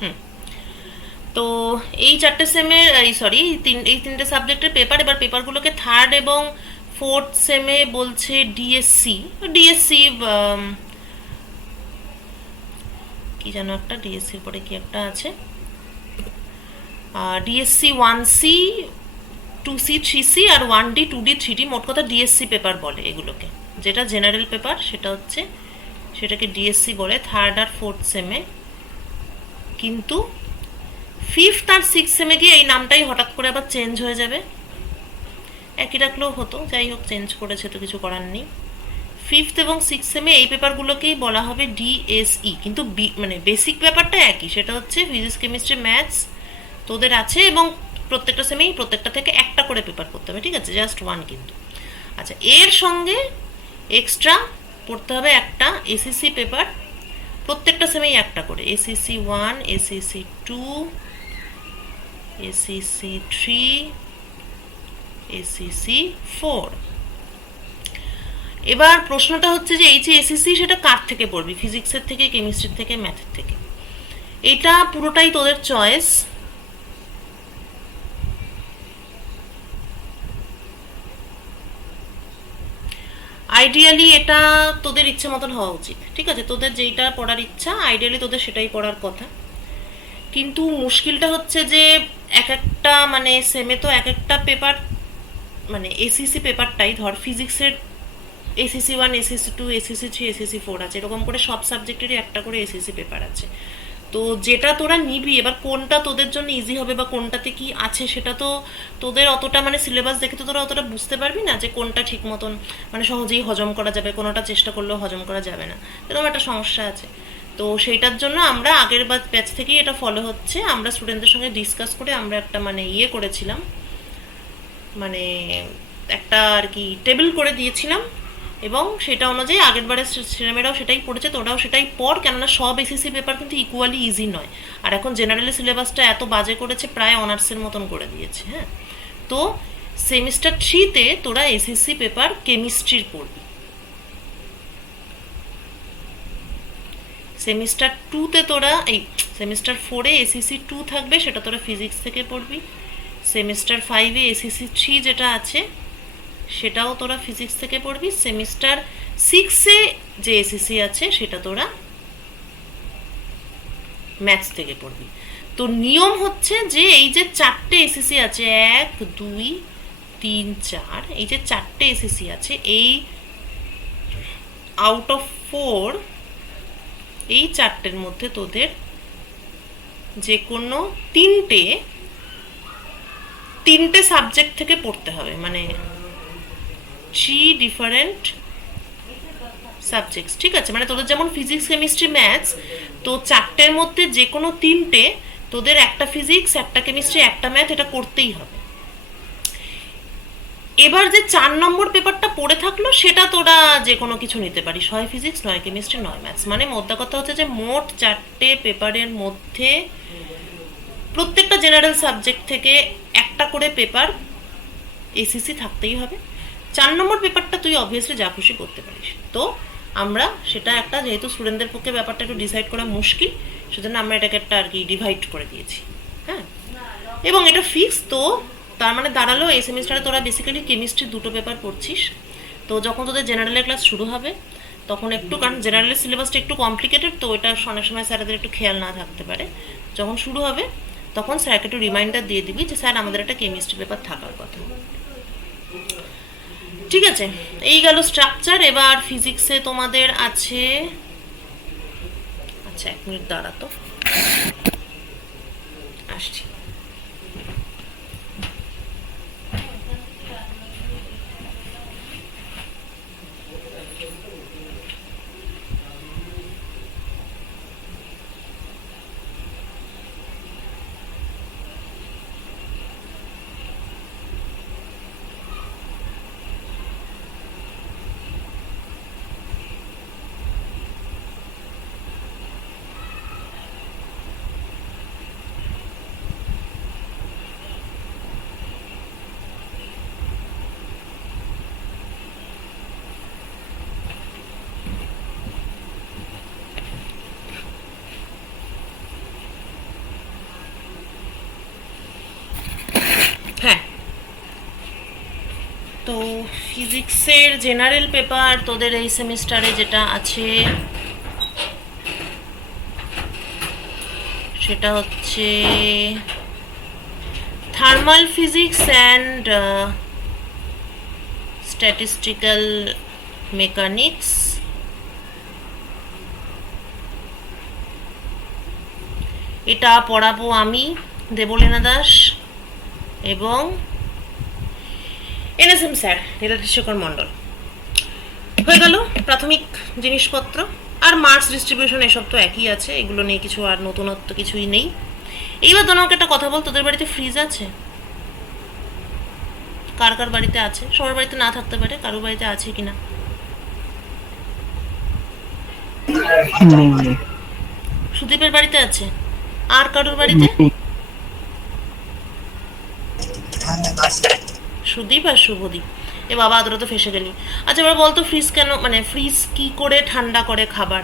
হুম। তো এই চারটে সেমের সরি এই তিনটে সাবজেক্টের পেপার, এবার পেপারগুলোকে থার্ড এবং ফোর্থ সেমে বলছে ডিএসসি। ডিএসসি কি যেন একটা, ডিএসসির পরে কি একটা আছে, ডিএসসি 1C 2C 3C আর 1D 2D 3D, মোট কথা ডিএসসি পেপার বলে এগুলোকে। যেটা জেনারেল পেপার সেটা হচ্ছে, সেটাকে ডিএসসি বলে থার্ড আর ফোর্থ সেমে। কিন্তু ফিফথ আর সিক্স সেমে গিয়ে এই নামটাই হঠাৎ করে আবার চেঞ্জ হয়ে যাবে। একই রাখলেও হতো, যাই হোক চেঞ্জ করেছে তো কিছু করার নেই। ফিফথ এবং সিক্স সেমে এই পেপারগুলোকেই বলা হবে ডিএসই, কিন্তু মানে বেসিক ব্যাপারটা একই, সেটা হচ্ছে ফিজিক্স কেমিস্ট্রি ম্যাথস তোদের আছে, এবং প্রত্যেকটা সেমেই প্রত্যেকটা থেকে একটা করে পেপার পড়তে হবে, ঠিক আছে, জাস্ট ওয়ান কিন্তু। আচ্ছা, এর সঙ্গে এক্সট্রা পড়তে হবে একটা এসিসি পেপার, প্রত্যেকটা সেমেই একটা করে, এসিসি 1, এসিসি 2, এসিসি 3, এসিসি 4। এবার প্রশ্নটা হচ্ছে যে এই যে এসিসি সেটা কার থেকে পড়বি, ফিজিক্সের থেকে, কেমিস্ট্রির থেকে, ম্যাথের থেকে? এটা পুরোটাই তোদের চয়েস। আইডিয়ালি এটা তোদের ইচ্ছে মতন হওয়া উচিত, ঠিক আছে, তোদের যেইটা পড়ার ইচ্ছা আইডিয়ালি তোদের সেটাই পড়ার কথা। কিন্তু মুশকিলটা হচ্ছে যে এক একটা মানে সেমে তো এক একটা পেপার, মানে এসিসি পেপারটাই ধর ফিজিক্সের এসিসি 1, এসিসি 2, এসিসি 3, এসিসি 4 আছে, এরকম করে সব সাবজেক্টেরই একটা করে এসিসি পেপার আছে। তো যেটা তোরা নিবি, এবার কোনটা তোদের জন্য ইজি হবে বা কোনটাতে কি আছে সেটা তো তোদের অতটা মানে সিলেবাস দেখে তো তোরা অতটা বুঝতে পারবি না যে কোনটা ঠিক মতন মানে সহজেই হজম করা যাবে, কোনোটা চেষ্টা করলেও হজম করা যাবে না, এরকম একটা সমস্যা আছে। তো সেইটার জন্য আমরা আগের ব্যাচ থেকেই এটা ফলো হচ্ছে, আমরা স্টুডেন্টদের সঙ্গে ডিসকাস করে আমরা একটা মানে ইয়ে করেছিলাম, মানে একটা আর কি টেবিল করে দিয়েছিলাম, এবং সেটা অনুযায়ী আগের বারের ছেলেমেয়েরাও সেটাই পড়েছে, তোরাও সেটাই পড়, কেননা সব এসএসসি পেপার কিন্তু ইকুয়ালি ইজি নয়। আর এখন জেনারেলি সিলেবাসটা এত বাজে করেছে, প্রায় অনার্সের মতন করে দিয়েছে। হ্যাঁ, তো সেমিস্টার 3-তে তোরা এসএসসি পেপার কেমিস্ট্রির পড়বি, সেমিস্টার 2-তে তোরা এই সেমিস্টার 4-এ এসএসসি 2 থাকবে, সেটা তোরা ফিজিক্স থেকে পড়বি। সেমিস্টার 5-এ এসএসসি 3 যেটা আছে সেটাও তোরা ফিজিক্স থেকে পড়বি। সেমিস্টার 6-এ যে এসএসসি আছে সেটা তোরা ম্যাথস থেকে পড়বি। তো নিয়ম হচ্ছে যে এই যে চারটে এসএসসি আছে, 1, 2, 3, 4, এই যে চারটে এসএসসি আছে, এই আউট অফ 4 এই চারটের মধ্যে তোদের যে কোনো তিনটে তিনটে সাবজেক্ট থেকে পড়তে হবে, মানে 3 ডিফারেন্ট সাবজেক্টস, ঠিক আছে, মানে তোদের যেমন ফিজিক্স কেমিস্ট্রি ম্যাথস, তো চারটের মধ্যে যে কোনো তিনটে তোদের, একটা ফিজিক্স, একটা কেমিস্ট্রি, একটা ম্যাথ, এটা করতেই হবে। এবার যে 4 নম্বর পেপারটা পড়ে থাকলো সেটা তোরা যে কোনো কিছু নিতে পারিস, হয় ফিজিক্স, নয় কেমিস্ট্রি, নয় ম্যাথস, মানে মোদ্দা কথা হচ্ছে যে মোট চারটে পেপারের মধ্যে প্রত্যেকটা জেনারেল সাবজেক্ট থেকে একটা করে পেপার এসিসি থাকতেই হবে। 4 নম্বর পেপারটা তুই অবভিয়াসলি যা খুশি করতে পারিস। তো আমরা সেটা একটা, যেহেতু স্টুডেন্টদের পক্ষে ব্যাপারটা একটু ডিসাইড করা মুশকিল, সেজন্য আমরা এটাকে একটা আর কি ডিভাইড করে দিয়েছি। হ্যাঁ, এবং এটা ফিক্স। তো তার মানে দাঁড়ালো এই সেমিস্টারে তোরা বেসিক্যালি কেমিস্ট্রি 2টো পেপার পড়ছিস। তো যখন তোদের জেনারেলের ক্লাস শুরু হবে তখন একটু, কারণ জেনারেলের সিলেবাসটা একটু কমপ্লিকেটেড, তো এটা অনেক সময় স্যারেদের একটু খেয়াল না থাকতে পারে, যখন শুরু হবে তখন স্যারকে একটু রিমাইন্ডার দিয়ে দিবি যে স্যার আমাদের একটা কেমিস্ট্রি পেপার থাকার কথা। ঠিক আছে, এই গেল স্ট্রাকচার। এবার ফিজিক্সে তোমাদের আছে, আচ্ছা 1 মিনিট দাঁড়া তো, আসছি। হ্যাঁ, তো ফিজিক্সের জেনারেল পেপার তোদের এই সেমিস্টারে যেটা আছে সেটা হচ্ছে thermal physics and statistical mechanics. এটা পড়াবো আমি, দেবলীনা দাস, এবং এনএসএম স্যার নীলাদ্রি মণ্ডল। হয়ে গেল প্রাথমিক জিনিসপত্র। আর মার্কস ডিস্ট্রিবিউশন এসব তো একই আছে, এগুলো নিয়ে কিছু আর নতুনত্ব কিছুই নেই। এইবার তোমাকে একটা কথা বল, তোদের বাড়িতে ফ্রিজ আছে? কার কার বাড়িতে আছে? সবার বাড়িতে না থাকতে পারে, কারোর বাড়িতে আছে কিনা? সুদীপের বাড়িতে আছে, আর কারোর বাড়িতে? সুদীপ আর শুভদীপ। এ বাবা, আদরা তো ফেসে গেলি। আচ্ছা এবার বলতো, ফ্রিজ কেন, মানে ফ্রিজ কি করে ঠান্ডা করে খাবার?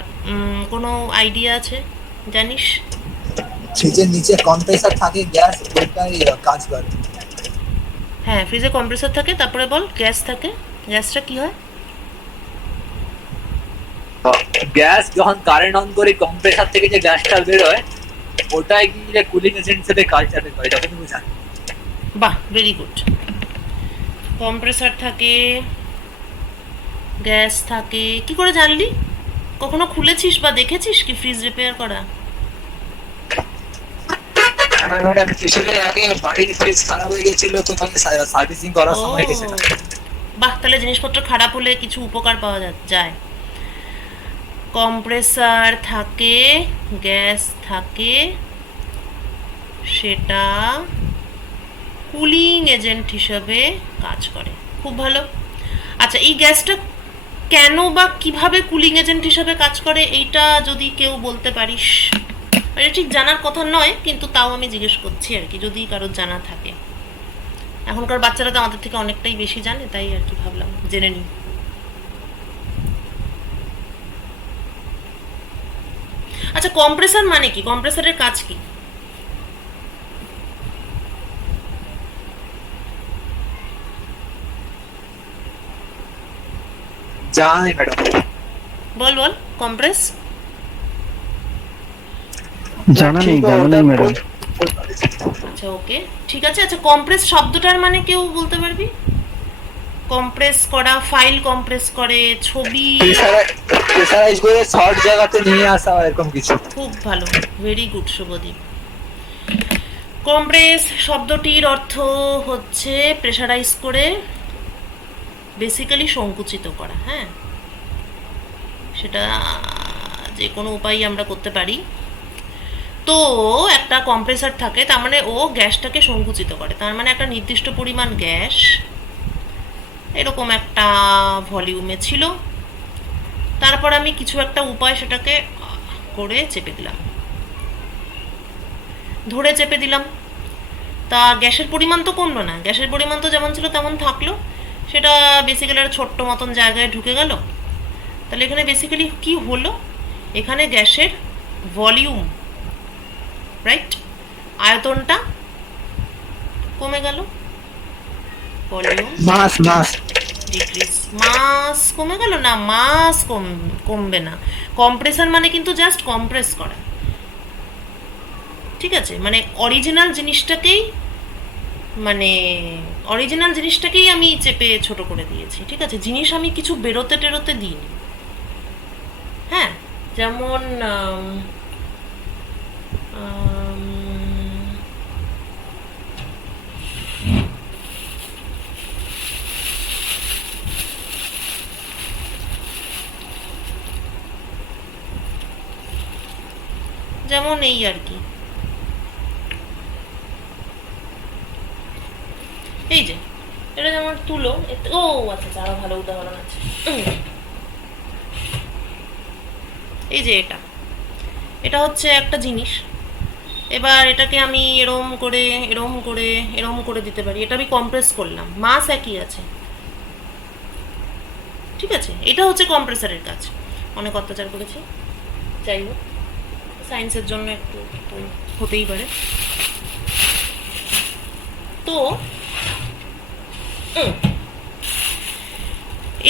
কোনো আইডিয়া আছে? জানিস? ফ্রিজের নিচে কম্প্রেসার থাকে, গ্যাস, ওইটাই কাজ করে। হ্যাঁ, ফ্রিজে কম্প্রেসার থাকে, তারপরে বল গ্যাস থাকে। গ্যাসটা কি হয়? গ্যাস যখন কারেন্ট অন করে কম্প্রেসার থেকে যে গ্যাসটা বের হয়, ওটাই গিয়ে কুলিং এজেন্ট হিসেবে কাজ করে, এটা তুমি জানো? বাহ, ভেরি গুড। কম্প্রেসার থাকে, গ্যাস থাকে, কি করে জানলি? কখনো খুলেছিস বা দেখেছিস কি ফ্রিজ রিপেয়ার করা? বাড়ির ফ্রিজ খারাপ হয়ে গেছিল, তো সার্ভিসিং করার সময় গেছিলাম। বাহ, তাহলে জিনিসপত্র খারাপ হলে কিছু উপকার পাওয়া যায়। কম্প্রেসার থাকে, গ্যাস থাকে, সেটা কুলিং এজেন্ট হিসেবে কাজ করে। খুব ভালো। আচ্ছা, এই গ্যাসটা কেন বা কিভাবে কুলিং এজেন্ট হিসেবে কাজ করে, এইটা যদি কেউ বলতে পারিস। এটা ঠিক জানার কথা নয়, কিন্তু তাও আমি জিজ্ঞেস করছি আর কি, যদি কারোর জানা থাকে। এখনকার বাচ্চারা তো আমাদের থেকে অনেকটাই বেশি জানে, তাই আর কি ভাবলাম জেনে নিই। আচ্ছা, কম্প্রেসার মানে কি? কম্প্রেসারের কাজ কি? জানি ম্যাডাম। বল বল, কম্প্রেস। জানা নেই ম্যাডাম। আচ্ছা ওকে, ঠিক আছে। আচ্ছা, কম্প্রেস শব্দটার মানে কেউ বলতে পারবি? কম্প্রেস করা, ফাইল কম্প্রেস করে, ছবি প্রেসারাইজ করে শর্ট জায়গাতে নিয়ে আসা, এরকম কিছু। খুব ভালো, ভেরি গুড শুভদীপ। কম্প্রেস শব্দটির অর্থ হচ্ছে প্রেসারাইজ করে, বেসিক্যালি সংকুচিত করা। হ্যাঁ, সেটা যে কোনো উপায়ে আমরা করতে পারি। তো একটা কম্প্রেসার থাকে, তার মানে ও গ্যাসটাকে সংকুচিত করে, তার মানে একটা নির্দিষ্ট পরিমাণ গ্যাস এরকম একটা ভলিউমে ছিল, তারপর আমি কিছু একটা উপায় সেটাকে করে চেপে দিলাম, ধরে চেপে দিলাম। তা গ্যাসের পরিমাণ তো কমলো না, গ্যাসের পরিমাণ তো যেমন ছিল তেমন থাকলো, সেটা বেসিক্যালি একটা ছোট্ট মতন জায়গায় ঢুকে গেল। তাহলে এখানে বেসিক্যালি কি হলো, এখানে গ্যাসের ভলিউম, রাইট, আয়তনটা কমে গেল। ভলিউম ডিক্রিজ, মাস কমে গেল না, মাস কমবে না। কম্প্রেসার মানে কিন্তু জাস্ট কম্প্রেস করা, ঠিক আছে? মানে অরিজিনাল জিনিসটাকেই আমি চেপে ছোট করে দিয়েছি, ঠিক আছে? জিনিস আমি কিছু বেরোতে টেরোতে দিইনি। হ্যাঁ, যেমন যেমন এই আর কি, এই যে এটা যেমন তুলো, ও আচ্ছা, আরো ভালো উদাহরণ আছে। এই যে এটা হচ্ছে একটা জিনিস, এবার এটাকে আমি এরম করে দিতে পারি, এটা আমি কম্প্রেস করলাম, মাস একই আছে, ঠিক আছে? এটা হচ্ছে কম্প্রেসারের কাজ। অনেক অত্যাচার করেছি, যাই হোক, সায়েন্সের জন্য একটু তো হতেই পারে। তো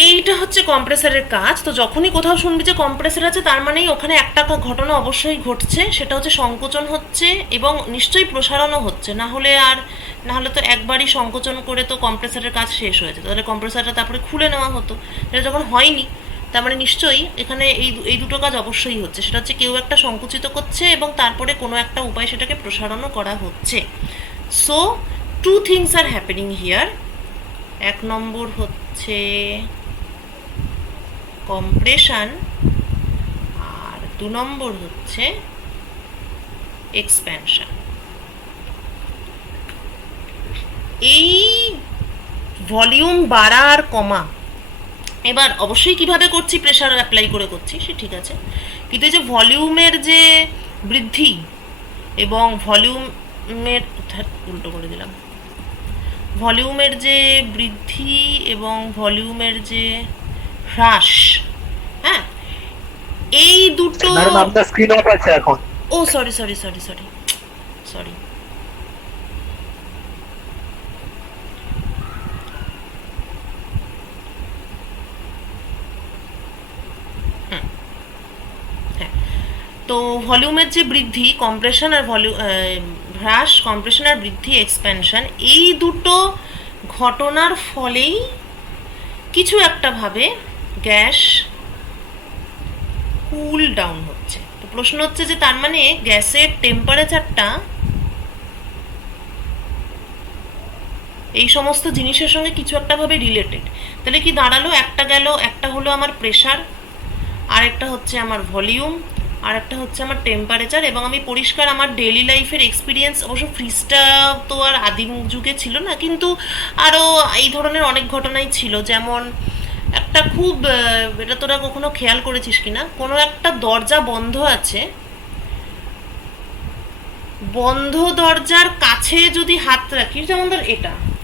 এইটা হচ্ছে কম্প্রেসারের কাজ। তো যখনই কোথাও শুনবি যে কম্প্রেসার আছে, তার মানেই ওখানে একটা ঘটনা অবশ্যই ঘটছে, সেটা হচ্ছে সংকোচন হচ্ছে এবং নিশ্চয়ই প্রসারণও হচ্ছে। না হলে তো একবারই সংকোচন করে তো কম্প্রেসারের কাজ শেষ হয়েছে, তাহলে কম্প্রেসারটা তারপরে খুলে নেওয়া হতো। এটা যখন হয়নি, তার মানে নিশ্চয়ই এখানে এই দুটো কাজ অবশ্যই হচ্ছে। সেটা হচ্ছে কেউ একটা সংকুচিত করছে এবং তারপরে কোনো একটা উপায় সেটাকে প্রসারণও করা হচ্ছে। So 2 things are happening here. 1 নম্বর হচ্ছে কম্প্রেশন, আর 2 নম্বর হচ্ছে এক্সপ্যানশন। এই ভলিউম বাড়া আর কমা, এবার অবশ্যই কিভাবে করছি, প্রেশার অ্যাপ্লাই করে করছি, সে ঠিক আছে, কিন্তু এই যে ভলিউমের যে বৃদ্ধি এবং ভলিউমের, উল্টো করে দিলাম, ভলিউমের যে বৃদ্ধি এবং ভলিউমের যে হ্রাস, হ্যাঁ, এই দুটো। ম্যাডাম আপনার স্ক্রিন অফ আছে এখন। ও sorry sorry sorry sorry sorry. তো ভলিউমের যে বৃদ্ধি, কম্প্রেশন আর হ্রাস, কম্প্রেশন আর বৃদ্ধি, এক্সপ্যানশন, এই দুটো ঘটনার ফলেই কিছু একটা ভাবে গ্যাস কুল ডাউন হচ্ছে। তো প্রশ্ন হচ্ছে যে তার মানে গ্যাসের টেম্পারেচারটা এই সমস্ত জিনিসের সঙ্গে কিছু একটা ভাবে রিলেটেড। তাহলে কি দাঁড়ালো, একটা হলো আমার প্রেশার, আর একটা হচ্ছে আমার ভলিউম, আর একটা হচ্ছে আমার টেম্পারেচার। এবং আমি পরিষ্কার আমার ডেইলি লাইফের এক্সপিরিয়েন্স, অবশ্য ফ্রিজটা তো আর আদিম যুগে ছিল না, কিন্তু আরও এই ধরনের অনেক ঘটনাই ছিল। যেমন একটা খুব, এটা তোরা কখনো খেয়াল করেছিস কিনা, কোনো একটা দরজা বন্ধ আছে, বন্ধ দরজার কাছে যদি হাত রাখিস, যেমন ধর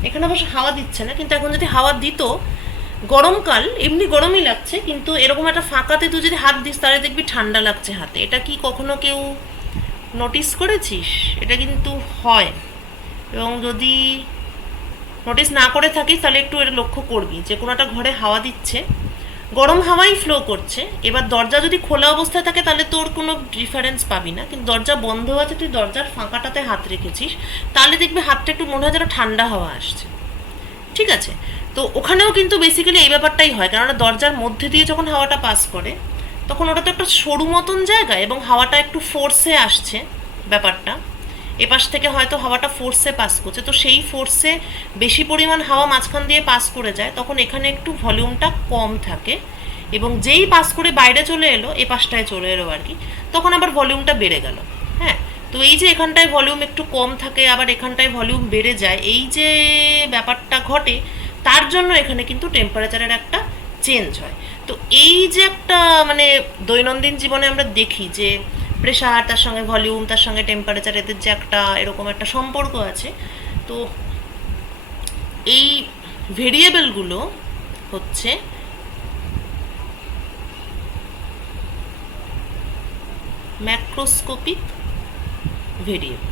এখানে অবশ্য হাওয়া দিচ্ছে না, কিন্তু এখন যদি হাওয়া দিত, গরমকাল এমনি গরমই লাগছে, কিন্তু এরকম একটা ফাঁকাতে তুই যদি হাত দিস তাহলে দেখবি ঠান্ডা লাগছে হাতে। এটা কি কখনো কেউ নোটিস করেছিস? এটা কিন্তু হয়, এবং যদি নোটিস না করে থাকিস তাহলে একটু এটা লক্ষ্য করবি যে কোনো একটা ঘরে হাওয়া দিচ্ছে, গরম হাওয়াই ফ্লো করছে। এবার দরজা যদি খোলা অবস্থায় থাকে তাহলে তোর কোনো ডিফারেন্স পাবি না, কিন্তু দরজা বন্ধ আছে, তুই দরজার ফাঁকাটাতে হাত রেখেছিস, তাহলে দেখবি হাতটা একটু মনে হয় যেন ঠান্ডা হাওয়া আসছে। ঠিক আছে, তো ওখানেও কিন্তু বেসিক্যালি এই ব্যাপারটাই হয়, কেননা দরজার মধ্যে দিয়ে যখন হাওয়াটা পাস করে তখন ওটা তো একটা সরু মতন জায়গা এবং হাওয়াটা একটু ফোর্সে আসছে, ব্যাপারটা এপাশ থেকে হয়তো হাওয়াটা ফোর্সে পাস করছে, তো সেই ফোর্সে বেশি পরিমাণ হাওয়া মাঝখান দিয়ে পাস করে যায়, তখন এখানে একটু ভলিউমটা কম থাকে, এবং যেই পাস করে বাইরে চলে এলো, এ পাশটায় চলে এলো আর কি, তখন আবার ভলিউমটা বেড়ে গেল। হ্যাঁ, তো এই যে এখানটায় ভলিউম একটু কম থাকে, আবার এখানটায় ভলিউম বেড়ে যায়, এই যে ব্যাপারটা ঘটে, তার জন্য এখানে কিন্তু টেম্পারেচারের একটা চেঞ্জ হয়। তো এই যে একটা মানে দৈনন্দিন জীবনে আমরা দেখি যে প্রেশার, তার সঙ্গে ভলিউম, তার সঙ্গে টেম্পারেচার, এদের যে একটা এরকম একটা সম্পর্ক আছে। তো এই ভেরিয়েবলগুলো হচ্ছে ম্যাক্রোস্কোপিক ভেরিয়েবল।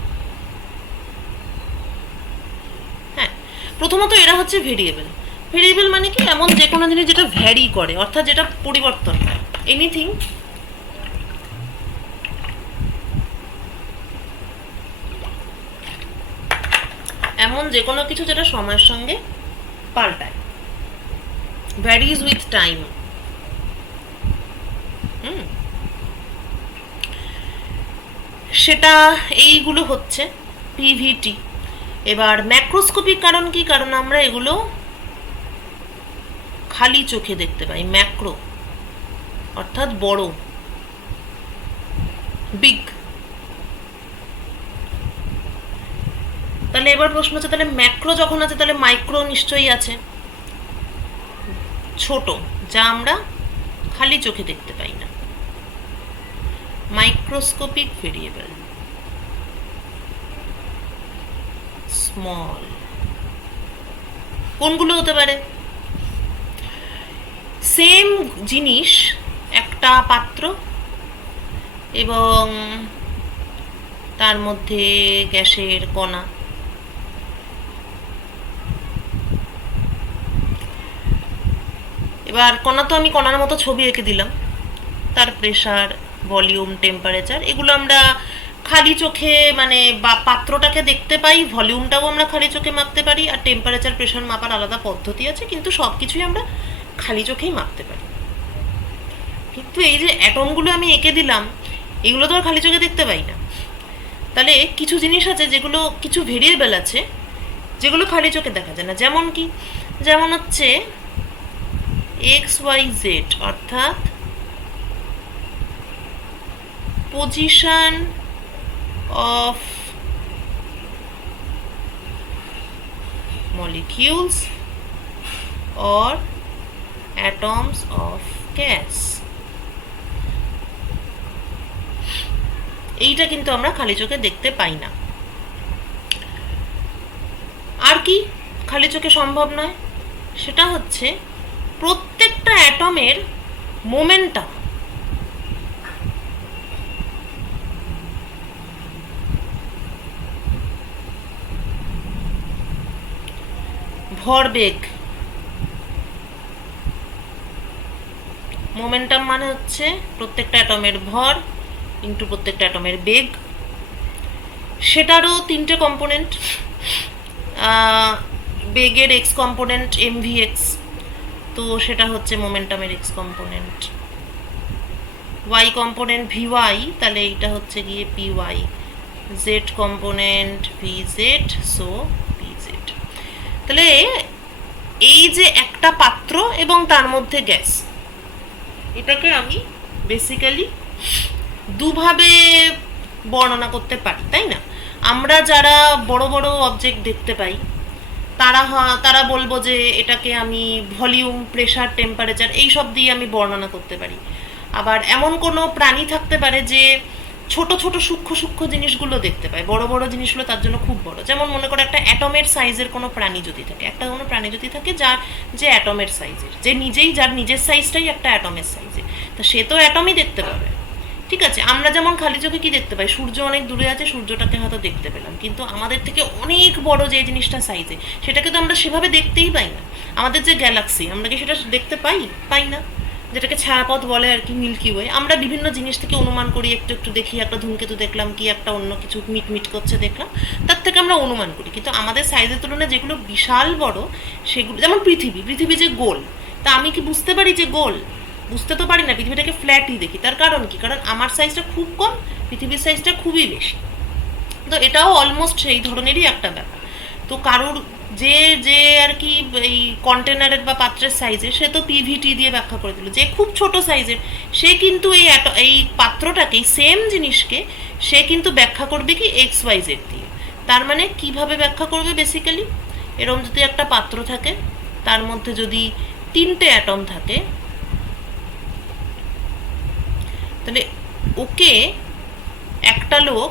হ্যাঁ, প্রথমত এরা হচ্ছে ভেরিয়েবল। ভেরিয়েবল মানে কি, এমন যে কোনো জিনিস যেটা ভ্যারি করে, অর্থাৎ যেটা পরিবর্তন হয়, এনিথিং এমন যে কোনো কিছু যেটা সময়ের সঙ্গে পাল্টায়, ভ্যারিজ উইথ টাইম। সেটা এইগুলো হচ্ছে পিভিটি। এবার ম্যাক্রোস্কোপিক কারণ কি, কারণ আমরা এগুলো খালি চোখে দেখতে পাই। ম্যাক্রো অর্থাৎ বড়, বিগ। তাহলে এবার প্রশ্ন হচ্ছে, তাহলে ম্যাক্রো যখন আছে তাহলে মাইক্রো নিশ্চয়ই আছে, ছোট, যা আমরা খালি চোখে দেখতে পাই না। Microscopic variable, small. কোনগুলো হতে পারে? সেম জিনিস, একটা পাত্র এবং তার মধ্যে গ্যাসের কণা, এবার কণা তো আমি কণার মতো ছবি এঁকে দিলাম, তার প্রেশার, ভলিউম, টেম্পারেচার এগুলো আমরা খালি চোখে মানে বা পাত্রটাকে দেখতে পাই, ভলিউমটাও আমরা খালি চোখে মাপতে পারি, আর টেম্পারেচার প্রেশার মাপার আলাদা পদ্ধতি আছে, কিন্তু সব কিছুই আমরা খালি চোখেই মাপতে পারি। কিন্তু এই যে অ্যাটমগুলো আমি এঁকে দিলাম, এগুলো তো আর খালি চোখে দেখতে পাই না। তাহলে কিছু জিনিস আছে যেগুলো, কিছু ভেরিয়েবল আছে যেগুলো খালি চোখে দেখা যায় না। যেমন কি, যেমন হচ্ছে এক্স ওয়াই জেড, অর্থাৎ position of molecules or atoms of gas, এইটা কিন্তু আমরা খালি চোখে দেখতে পাই না। আর কি খালি চোখে সম্ভব নয়, সেটা হচ্ছে প্রত্যেকটা অ্যাটমের মোমেন্টাম। ভরবেগ, মোমেন্টাম মানে হচ্ছে প্রত্যেকটা অ্যাটমের ভর ইন্টু প্রত্যেকটা অ্যাটমের বেগ। সেটারও তিনটে কম্পোনেন্ট, বেগের এক্স কম্পোনেন্ট mvx, তো সেটা হচ্ছে মোমেন্টামের X component. Y component vy, তাহলে এইটা হচ্ছে গিয়ে py, Z component vz, so pz। তাহলে এই যে একটা পাত্র এবং তার মধ্যে গ্যাস, এটাকে আমি বেসিক্যালি দুভাবে বর্ণনা করতে পারি, তাই না? আমরা যারা বড় বড় অবজেক্ট দেখতে পাই তারা বলবো যে এটাকে আমি ভলিউম, প্রেশার, টেম্পারেচার এইসব দিয়ে আমি বর্ণনা করতে পারি। আবার এমন কোনো প্রাণী থাকতে পারে যে ছোট ছোট সূক্ষ্ম সূক্ষ্ম জিনিসগুলো দেখতে পায়, বড় বড় জিনিসগুলো তার জন্য খুব বড়। যেমন মনে করো একটা অ্যাটমের সাইজের কোনো প্রাণী যদি থাকে, একটা কোনো প্রাণী যদি থাকে যার যে অ্যাটমের সাইজের, যে নিজেই যার নিজের সাইজটাই একটা অ্যাটমের সাইজের, তা সে তো অ্যাটমই দেখতে পাবে। ঠিক আছে, আমরা যেমন খালি চোখে কি দেখতে পাই, সূর্য অনেক দূরে আছে, সূর্যটাকে হয়তো দেখতে পেলাম, কিন্তু আমাদের থেকে অনেক বড় যে জিনিসটা সাইজে, সেটাকে তো আমরা সেভাবে দেখতেই পাই না। আমাদের যে গ্যালাক্সি, আমরা কি সেটা দেখতে পাই না, যেটাকে ছায়াপথ বলে আর কি, মিল্কি ওয়ে। আমরা বিভিন্ন জিনিস থেকে অনুমান করি, একটু একটু দেখি, একটা ধূমকেতু দেখলাম, কি একটা অন্য কিছু মিটমিট করছে দেখলাম, তার থেকে আমরা অনুমান করি। কিন্তু আমাদের সাইজের তুলনায় যেগুলো বিশাল বড় সেগুলো, যেমন পৃথিবী যে গোল, তা আমি কি বুঝতে পারি যে গোল? বুঝতে তো পারি না, পৃথিবীটাকে ফ্ল্যাটই দেখি। তার কারণ কি? কারণ আমার সাইজটা খুব কম, পৃথিবীর সাইজটা খুবই বেশি। তো এটাও অলমোস্ট সেই ধরনেরই একটা ব্যাপার। তো কারোর যে আর কি এই কন্টেনারের বা পাত্রের সাইজে, সে তো পিভিটি দিয়ে ব্যাখ্যা করে দিল। যে খুব ছোট সাইজের, সে কিন্তু এই পাত্রটাকে, সেম জিনিসকে সে কিন্তু ব্যাখ্যা করবে কি এক্স ওয়াই জেড দিয়ে। তার মানে কিভাবে ব্যাখ্যা করবে? বেসিক্যালি এরকম যদি একটা পাত্র থাকে, তার মধ্যে যদি 3টে অ্যাটম থাকে, তাহলে ওকে একটা লোক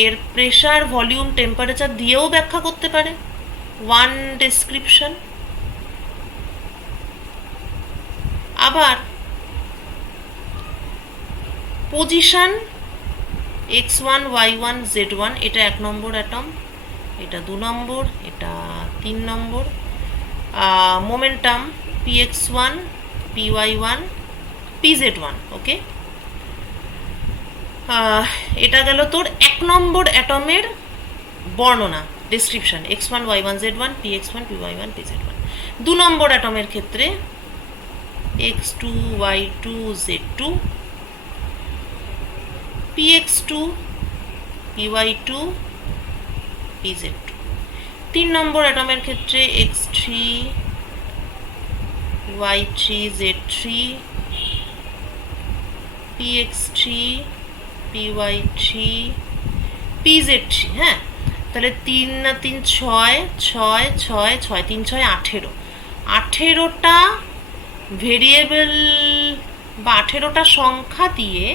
এর প্রেশার, ভলিউম, টেম্পারেচার দিয়েও ব্যাখ্যা করতে পারে, ওয়ান ডেসক্রিপশন। আবার পজিশন x1, y1, z1, এটা 1 নম্বর অ্যাটম, এটা 2 নম্বর, এটা 3 নম্বর। মোমেন্টাম px1, py1, pz1, ওকে। এটা গেল তোর 1 নম্বর অ্যাটমের বর্ণনা, description, x1, y1, z1, px1, py1, pz1। 2 নম্বর অ্যাটমের ক্ষেত্রে x2, y2, z2, px2, py2, pz2। 3 নম্বর অ্যাটমের ক্ষেত্রে x3, y3, z3, px3, py3, pz3। হ্যাঁ, তাহলে 3 না 3 6, 6 6 6, 3 6 18, 18টা ভেরিয়েবল বা 18টা সংখ্যা দিয়ে,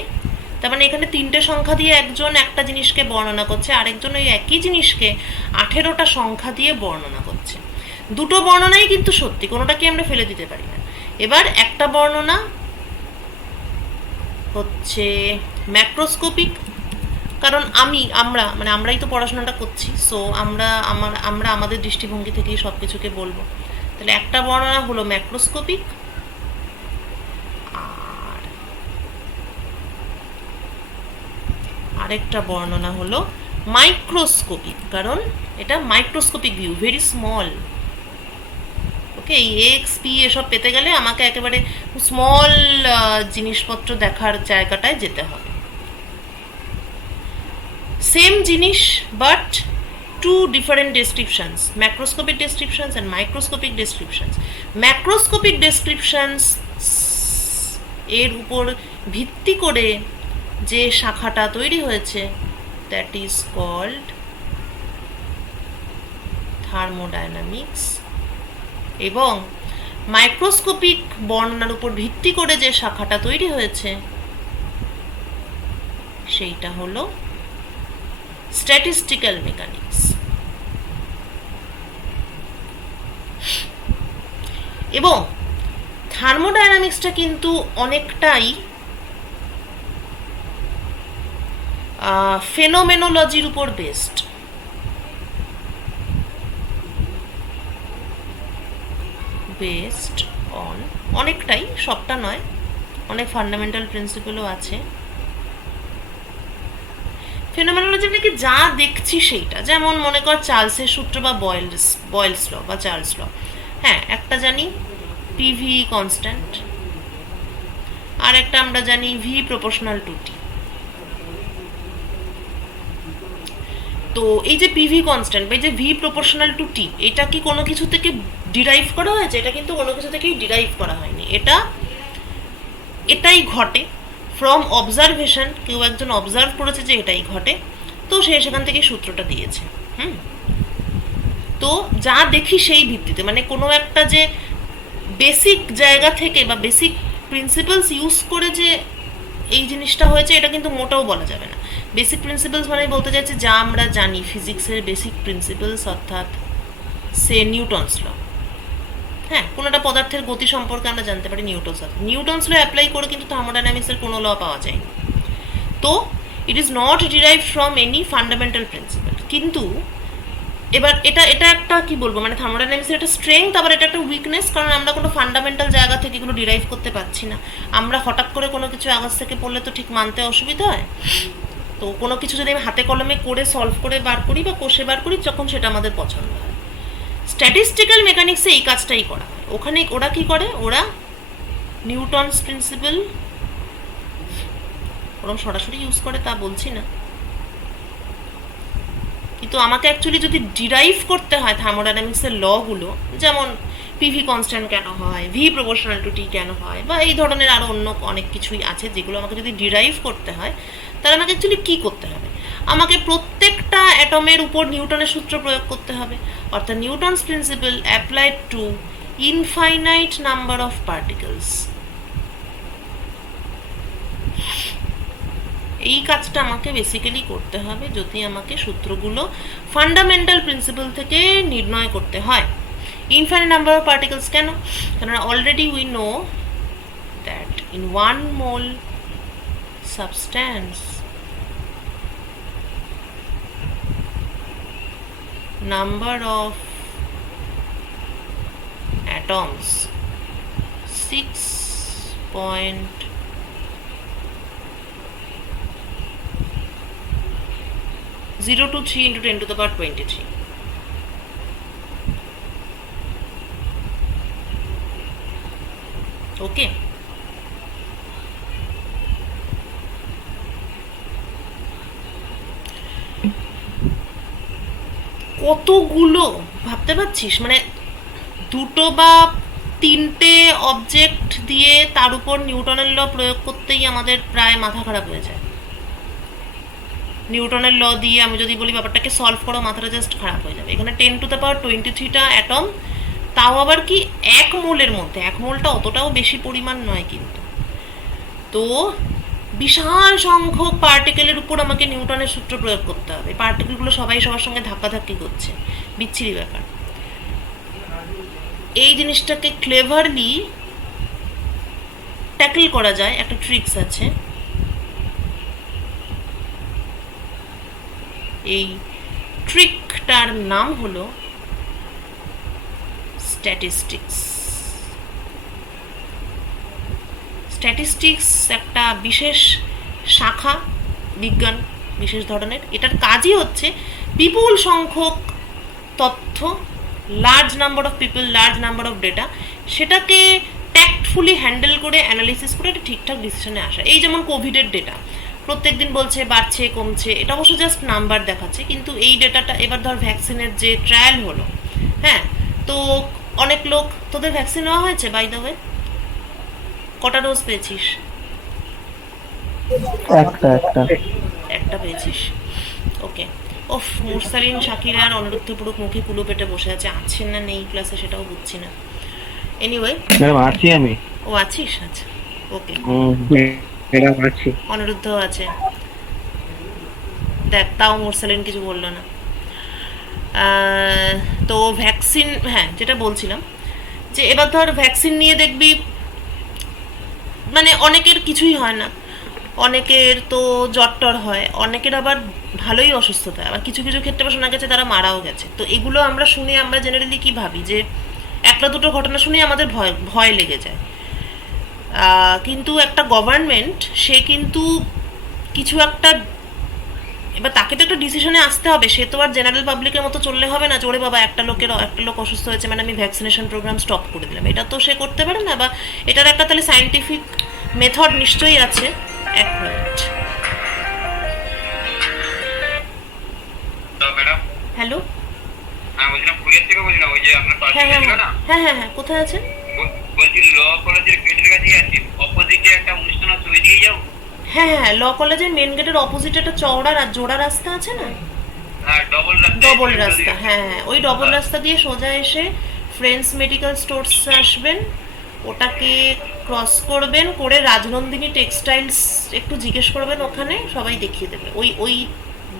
তার মানে এখানে 3টে সংখ্যা দিয়ে একজন একটা জিনিসকে বর্ণনা করছে, আরেকজন ওই একই জিনিসকে 18টা সংখ্যা দিয়ে বর্ণনা করছে। দুটো বর্ণনাই কিন্তু সত্যি, কোনোটাকে আমরা ফেলে দিতে পারি না। এবার একটা বর্ণনা হচ্ছে ম্যাক্রোস্কোপিক, কারণ আমরাই তো পড়াশোনাটা করছি, সো আমরা আমাদের দৃষ্টিভঙ্গি থেকেই সব কিছুকে বলবো। তাহলে একটা বর্ণনা হলো ম্যাক্রোস্কোপিক, আরেকটা বর্ণনা হলো মাইক্রোস্কোপিক, কারণ এটা মাইক্রোস্কোপিক ভিউ, ভেরি স্মল। ওকে, এই এক্স পি এসব পেতে গেলে আমাকে একেবারে স্মল জিনিসপত্র দেখার জায়গাটায় যেতে হবে। সেম জিনিস but two different descriptions, macroscopic descriptions and microscopic descriptions. Macroscopic descriptions এর উপর ভিত্তি করে যে শাখাটা তৈরি হয়েছে, দ্যাট ইজ কল্ড থার্মোডাইনামিক্স, এবং মাইক্রোস্কোপিক বর্ণনার উপর ভিত্তি করে যে শাখাটা তৈরি হয়েছে সেইটা হলো স্ট্যাটিস্টিক্যাল মেকানিক্স। এবং থার্মোডাইনামিক্সটা কিন্তু অনেকটাই ফেনোমেনোলজির উপর বেসড। বেসড অন, অনেকটাই, সবটা নয়, অনেক ফান্ডামেন্টাল প্রিন্সিপালও আছে। ফেনোমেনোলজি নাকি যা দেখছি সেইটা, যেমন মনে কর চার্লসের সূত্র বা বয়েলস ল বা চার্লস ল। হ্যাঁ, একটা জানি পিভি কনস্ট্যান্ট, আর একটা আমরা জানি ভি প্রপোর্শনাল টু টি। তো এই যে পিভি কনস্ট্যান্ট বা এই যে ভি প্রপোর্শনাল টু টি, এটা কি কোনো কিছু থেকে ডিরাইভ করা হয়েছে? এটা কিন্তু কোনো কিছু থেকেই ডিরাইভ করা হয়নি। এটাই ঘটে ফ্রম অবজারভেশন, কেউ একজন অবজার্ভ করেছে যে এটাই ঘটে, তো সে সেখান থেকে সূত্রটা দিয়েছে। তো যা দেখি সেই ভিত্তিতে, মানে কোনো একটা যে বেসিক জায়গা থেকে বা বেসিক প্রিন্সিপালস ইউজ করে যে এই জিনিসটা হয়েছে, এটা কিন্তু মোটেও বলা যাবে না। বেসিক প্রিন্সিপালস মানে বলতে চাইছি যা আমরা জানি ফিজিক্সের বেসিক প্রিন্সিপালস, অর্থাৎ সে নিউটনস ল। হ্যাঁ, কোনো একটা পদার্থের গতি সম্পর্কে আমরা জানতে পারি নিউটনস ল অ্যাপ্লাই করে কিন্তু থার্মোডাইনামিক্সের কোনো ল পাওয়া যায়নি। তো it is not derive from any fundamental principal. কিন্তু এবার এটা একটা কি বলবো, মানে থার্মোডাইনামিক্সের একটা স্ট্রেংথ, আবার এটা একটা উইকনেস, কারণ আমরা কোনো ফান্ডামেন্টাল জায়গা থেকে এগুলো ডিরাইভ করতে পারছি না। আমরা হঠাৎ করে কোনো কিছু আগাছ থেকে পড়লে তো ঠিক মানতে অসুবিধা হয়। তো কোনো কিছু যদি আমি হাতে কলমে করে সলভ করে বার করি বা কষে বার করি, তখন সেটা আমাদের পছন্দ হয়। স্ট্যাটিস্টিক্যাল মেকানিক্সে এই কাজটাই করা হয়। ওখানে ওরা কি করে, ওরা নিউটনস প্রিন্সিপাল ওরকম সরাসরি ইউজ করে তা বলছি না, কিন্তু আমাকে অ্যাকচুয়ালি যদি ডিরাইভ করতে হয় থার্মোডাইনামিক্সের লগুলো, যেমন পিভি কনস্ট্যান্ট কেন হয়, ভি প্রপোর্শনাল টু টি কেন হয়, বা এই ধরনের আরও অন্য অনেক কিছুই আছে যেগুলো আমাকে যদি ডিরাইভ করতে হয়, তাহলে আমাকে অ্যাকচুয়ালি কী করতে হবে? আমাকে প্রত্যেকটা অ্যাটমের উপর নিউটনের সূত্র প্রয়োগ করতে হবে, অর্থাৎ Newton's principal applied to infinite number of particles. এই কাজটা আমাকে বেসিক্যালি করতে হবে যদি আমাকে সূত্রগুলো ফান্ডামেন্টাল প্রিন্সিপাল থেকে নির্ণয় করতে হয়। ইনফাইনাইট নাম্বার অফ পার্টিকেলস কেন? কারণ already we know that in 1 mole substance number of atoms 6.023 into 10 to the power 23. ওকে, কতগুলো ভাবতে পারছিস, মানে 2 বা 3টে অবজেক্ট দিয়ে তার উপর নিউটনের ল প্রয়োগ করতেই আমাদের প্রায় মাথা খারাপ হয়ে যায়। নিউটনের ল দিয়ে আমি যদি বলি ব্যাপারটাকে সলভ করো, মাথাটা জাস্ট খারাপ হয়ে যাবে। এখানে 10 to the power 23টা অ্যাটম, তাও আবার কি 1 মোলের মধ্যে। 1 মোলটা অতটাও বেশি পরিমাণ নয় কিন্তু। তো বিশাল সংখ্যক পার্টিকেলের উপর আমাকে নিউটনের সূত্র প্রয়োগ করতে হবে। পার্টিকেলগুলো সবাই সবার সঙ্গে ধাক্কাধাক্কি করছে, বিচ্ছিরি ব্যাপার। এই জিনিসটাকে ক্লেভারলি ট্যাকল করা যায়, একটা ট্রিক্স আছে। এই ট্রিকটার নাম হলো স্ট্যাটিস্টিক্স। স্ট্যাটিস্টিক্স একটা বিশেষ শাখা বিজ্ঞান, বিশেষ ধরনের। এটার কাজই হচ্ছে বিপুল সংখ্যক তথ্য, large number of people, large number of data, সেটাকে ট্যাক্টফুলি হ্যান্ডেল করে অ্যানালিসিস করে একটা ঠিকঠাক ডিসিশনে আসা। এই যেমন কোভিডের ডেটা প্রত্যেক দিন বলছে বাড়ছে কমছে, এটা অবশ্য জাস্ট নাম্বার দেখাচ্ছে, কিন্তু এই ডেটাটা এবার ধর ভ্যাকসিনের যে ট্রায়াল হলো, হ্যাঁ, তো অনেক লোক, তোদের ভ্যাকসিন নেওয়া হয়েছে বাই দ্য ওয়ে? কটা ডোজ পেয়েছিস? একটা একটা একটা পেয়েছিস, ওকে। ওফ, মুরসালিন, শাকিরা আর অনিরুদ্ধ পুরুষ মুখে কুলো পেটে বসে আছে, আছেন না নেই ক্লাসে সেটাও বুঝছি না। এনিওয়ে, ম্যাডাম আছি আমি। ও আছিস, আচ্ছা, ওকে। ম্যাডাম আছি। অনিরুদ্ধ আছে, দেখ তাও মুরসালিন কিছু বললো না। তো ভ্যাকসিন, হ্যাঁ যেটা বলছিলাম, যে এবার ধর ভ্যাকসিন নিয়ে দেখবি মানে অনেকের কিছুই হয় না, অনেকের তো জ্বর টর হয়, অনেকের আবার ভালোই অসুস্থতা, আবার কিছু কিছু ক্ষেত্রে আবার শোনা গেছে তারা মারাও গেছে। তো এগুলো আমরা শুনে আমরা জেনারেলি কি ভাবি, যে একটা দুটো ঘটনা শুনে আমাদের ভয় ভয় লেগে যায়। কিন্তু একটা গভর্নমেন্ট, সে কিন্তু কিছু একটা, এবার তাকে তো একটা ডিসিশনে আসতে হবে, সে তো আর জেনারেল পাবলিকের মতো চললে হবে না, জোরে বাবা একটা লোক অসুস্থ হয়েছে মানে আমি ভ্যাকসিনেশন প্রোগ্রাম স্টপ করে দিলাম, এটা তো সে করতে পারে না। বা এটার একটা তাহলে সায়েন্টিফিক মেথড নিশ্চয়ই আছে। এক মিনিট, ম্যাডাম, হ্যালো, হ্যাঁ বলছিলাম কুরিয়ার থেকে বলছিলাম, ওই যে আপনার পাশে হ্যাঁ হ্যাঁ ছিল না, হ্যাঁ হ্যাঁ হ্যাঁ, কোথায় আছেন? বলছি ল কলেজের গেটের কাছেই আছি, অপোজিটে একটা অনুষ্ঠান আছে, ওই দিকে যাও। হ্যাঁ হ্যাঁ, ল কলেজের মেন গেটের অপোজিটে একটা চওড়া জোড়া রাস্তা আছে না, হ্যাঁ, ডবল রাস্তা, ডবল রাস্তা, হ্যাঁ হ্যাঁ, ওই ডবল রাস্তা দিয়ে সোজা এসে ফ্রেন্ডস মেডিকেল স্টোর্স আসবেন, ওটাকে ক্রস করবেন, করে রাজনন্দিনী টেক্সটাইলস একটু জিজ্ঞেস করবেন, ওখানে সবাই দেখিয়ে দেবে। ওই ওই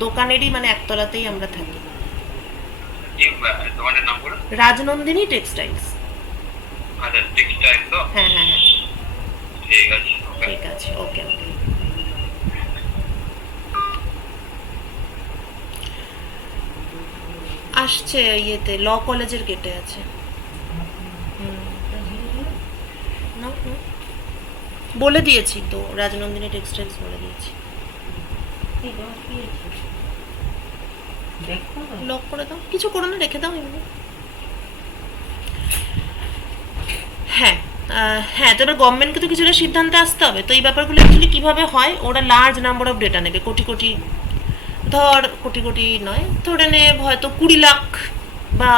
দোকানেরই মানে একতলাতেই আমরা থাকি। দোকানের নাম বলো। রাজনন্দিনী টেক্সটাইলস। আচ্ছা, টেক্সটাইল তো, হ্যাঁ হ্যাঁ হ্যাঁ, ঠিক আছে, ওকে। ঠিক আছে, ওকে ওকে। আসছে ইয়েতে, ল কলেজের গেটে আছে। না, না। বলে দিয়েছি তো, রাজনন্দিনী টেক্সটাইলস বলে দিয়েছি। লক করে দাও, কিছু করো না, রেখে দাও এমনি। হ্যাঁ, হ্যাঁ, তো এবার গভর্নমেন্টকে তো কিছুটা সিদ্ধান্তে আসতে হবে। তো এই ব্যাপারগুলো অ্যাকচুয়ালি কীভাবে হয়, ওরা লার্জ নাম্বার অফ ডেটা নেবে, কোটি কোটি, ধর কোটি কোটি নয়, ধরে নে হয়তো 20 লাখ বা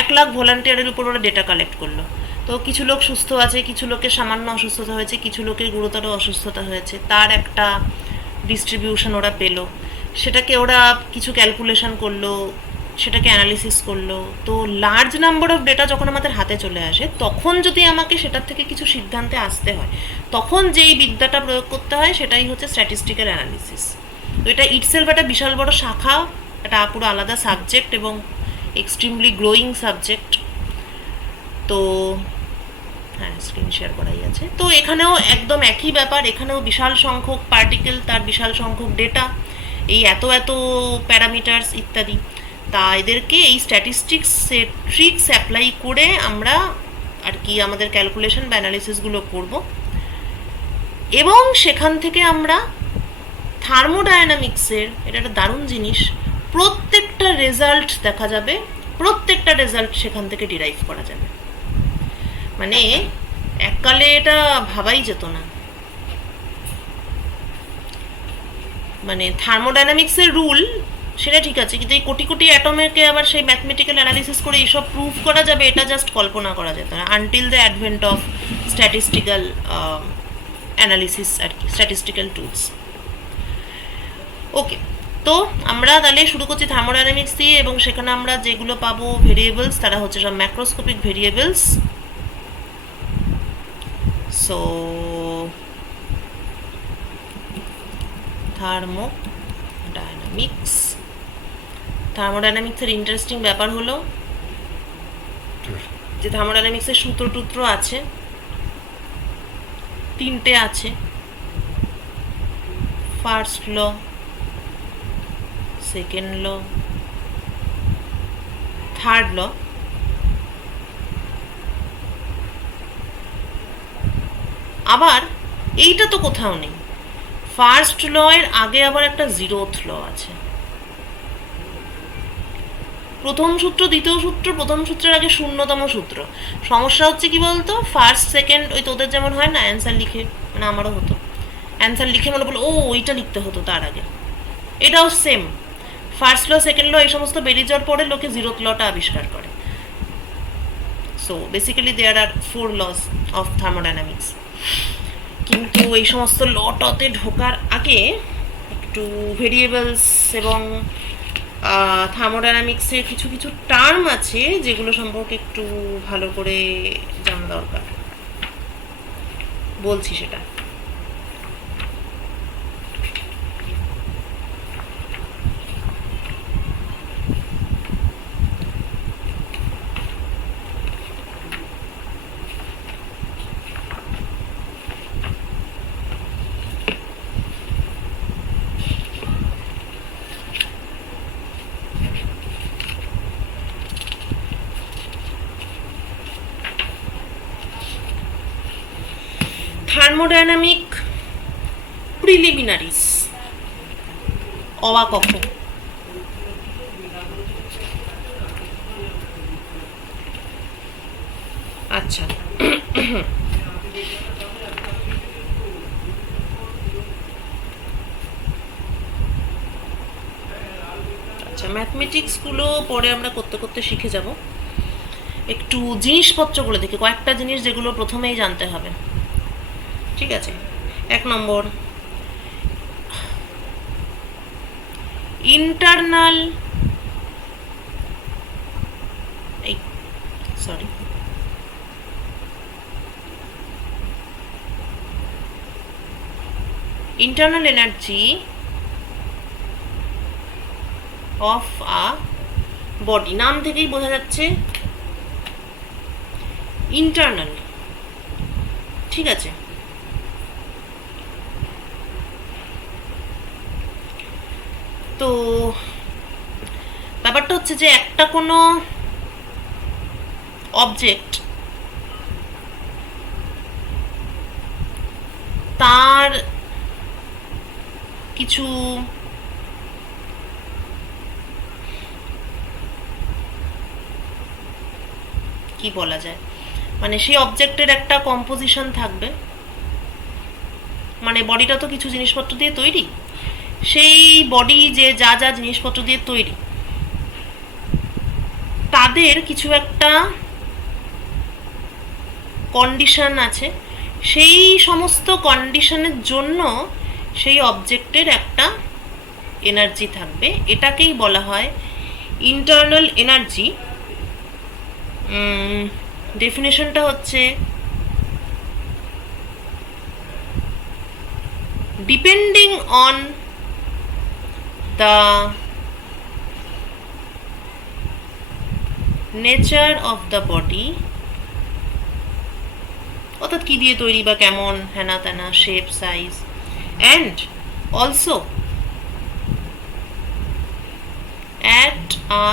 1 লাখ ভলান্টিয়ারের উপর ওরা ডেটা কালেক্ট করলো। তো কিছু লোক সুস্থ আছে, কিছু লোকের সামান্য অসুস্থতা হয়েছে, কিছু লোকের গুরুতর অসুস্থতা হয়েছে, তার একটা ডিস্ট্রিবিউশন ওরা পেলো, সেটাকে ওরা কিছু ক্যালকুলেশন করলো, সেটাকে অ্যানালিসিস করলো। তো লার্জ নাম্বার অফ ডেটা যখন আমাদের হাতে চলে আসে, তখন যদি আমাকে সেটার থেকে কিছু সিদ্ধান্তে আসতে হয়, তখন যেই বিদ্যাটা প্রয়োগ করতে হয় সেটাই হচ্ছে স্ট্যাটিস্টিক্যাল অ্যানালিসিস। তো এটা ইটসেলফ একটা বিশাল বড় শাখা, এটা পুরো আলাদা সাবজেক্ট এবং এক্সট্রিমলি গ্রোয়িং সাবজেক্ট। তো হ্যাঁ, স্ক্রিন শেয়ার করাই আছে। তো এখানেও একদম একই ব্যাপার, এখানেও বিশাল সংখ্যক পার্টিকেল, তার বিশাল সংখ্যক ডেটা, এই এত এত প্যারামিটার্স ইত্যাদি। তা এদেরকে এই স্ট্যাটিস্টিক্সের ট্রিক্স অ্যাপ্লাই করে আমরা আর কি আমাদের ক্যালকুলেশন বা অ্যানালিসিসগুলো করব, এবং সেখান থেকে আমরা থার্মোডায়নামিক্সের, এটা একটা দারুণ জিনিস, প্রত্যেকটা রেজাল্ট দেখা যাবে, প্রত্যেকটা রেজাল্ট সেখান থেকে ডিরাইভ করা যাবে। মানে এককালে এটা ভাবাই যেত না। মানে থার্মোডায়নামিক্সের রুল সেটা ঠিক আছে, কিন্তু এই কোটি কোটি অ্যাটমেরকে আবার সেই ম্যাথমেটিক্যাল অ্যানালিসিস করে এইসব প্রুভ করা যাবে, এটা জাস্ট কল্পনা করা যেত না until the advent of statistical analysis আর কি, স্ট্যাটিস্টিক্যাল টুলস। ওকে, তো আমরা তাহলে শুরু করছি থার্মোডায়নামিক্স দিয়ে, এবং সেখানে আমরা যেগুলো পাবো ভেরিয়েবলস, তারা হচ্ছে সব ম্যাক্রোস্কোপিক ভেরিয়েবলস। সো থার্মোডায়নামিক্সের ইন্টারেস্টিং ব্যাপার হলো যে থার্মোডায়নামিক্সের সূত্র টুত্র আছে, 3টে আছে। First law, second law, third law. আবার এইটা তো কোথাও নেই, ফার্স্ট ল এর আগে আবার একটা 0th ল আছে। প্রথম সূত্র, দ্বিতীয় সূত্র, প্রথম সূত্রের আগে 0তম সূত্র। সমস্যা হচ্ছে কি বলতো, ফার্স্ট সেকেন্ড ওই তোদের যেমন হয় না অ্যান্সার লিখে, মানে আমারও হতো, অ্যান্সার লিখে মনে বলো ও ওইটা লিখতে হতো তার আগে। এটাও same, first law, second law এই সমস্ত বেরিয়ে যাওয়ার পরে লোকে 0th লটা আবিষ্কার করে। So basically there are 4 laws of thermodynamics. কিন্তু এই সমস্ত লটাতে ঢোকার আগে একটু ভেরিয়েবলস এবং থার্মোডাইনামিক্সের কিছু কিছু টার্ম আছে যেগুলো সম্পর্কে একটু ভালো করে জানা দরকার, বলছি সেটা। থার্মোডাইনামিক প্রিলিমিনারিস, অবাক। আচ্ছা, আচ্ছা ম্যাথমেটিক্সগুলো পরে আমরা করতে করতে শিখে যাব। একটু জিনিসপত্রগুলো দেখি, কয়েকটা জিনিস যেগুলো প্রথমেই জানতে হবে, ঠিক আছে? 1 নম্বর, internal, sorry, internal energy of a body, নাম থেকেই বোঝা যাচ্ছে ইন্টারনাল, ঠিক আছে? তো ব্যাপারটা হচ্ছে যে একটা কোনো অবজেক্ট তার কিছু কি বলা যায়, মানে সেই অবজেক্টের একটা কম্পোজিশন থাকবে, মানে বডিটা তো কিছু জিনিসপত্র দিয়ে তৈরি, সেই বডি যে যা যা জিনিসপত্র দিয়ে তৈরি তাদের কিছু একটা কন্ডিশন আছে, সেই সমস্ত কন্ডিশনের জন্য সেই অবজেক্টের একটা এনার্জি থাকবে, এটাকেই বলা হয় ইন্টারনাল এনার্জি। ডেফিনেশনটা হচ্ছে depending on the nature of the body, অর্থাৎ কি দিয়ে তৈরি বা কেমন, হেনা তেনা, shape, size, and also at a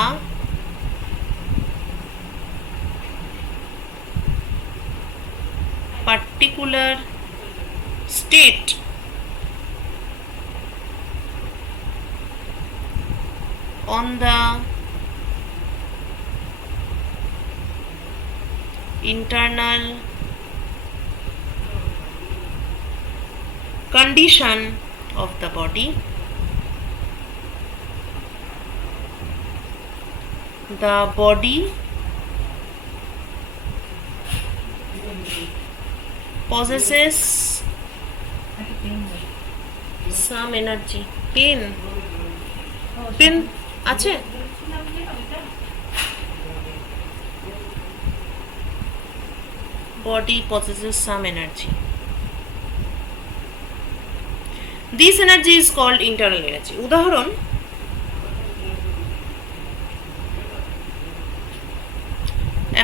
particular state on the internal condition of the body, the body possesses some energy. Pen আছে? Body possesses some energy. This energy is called internal energy. উদাহরণ,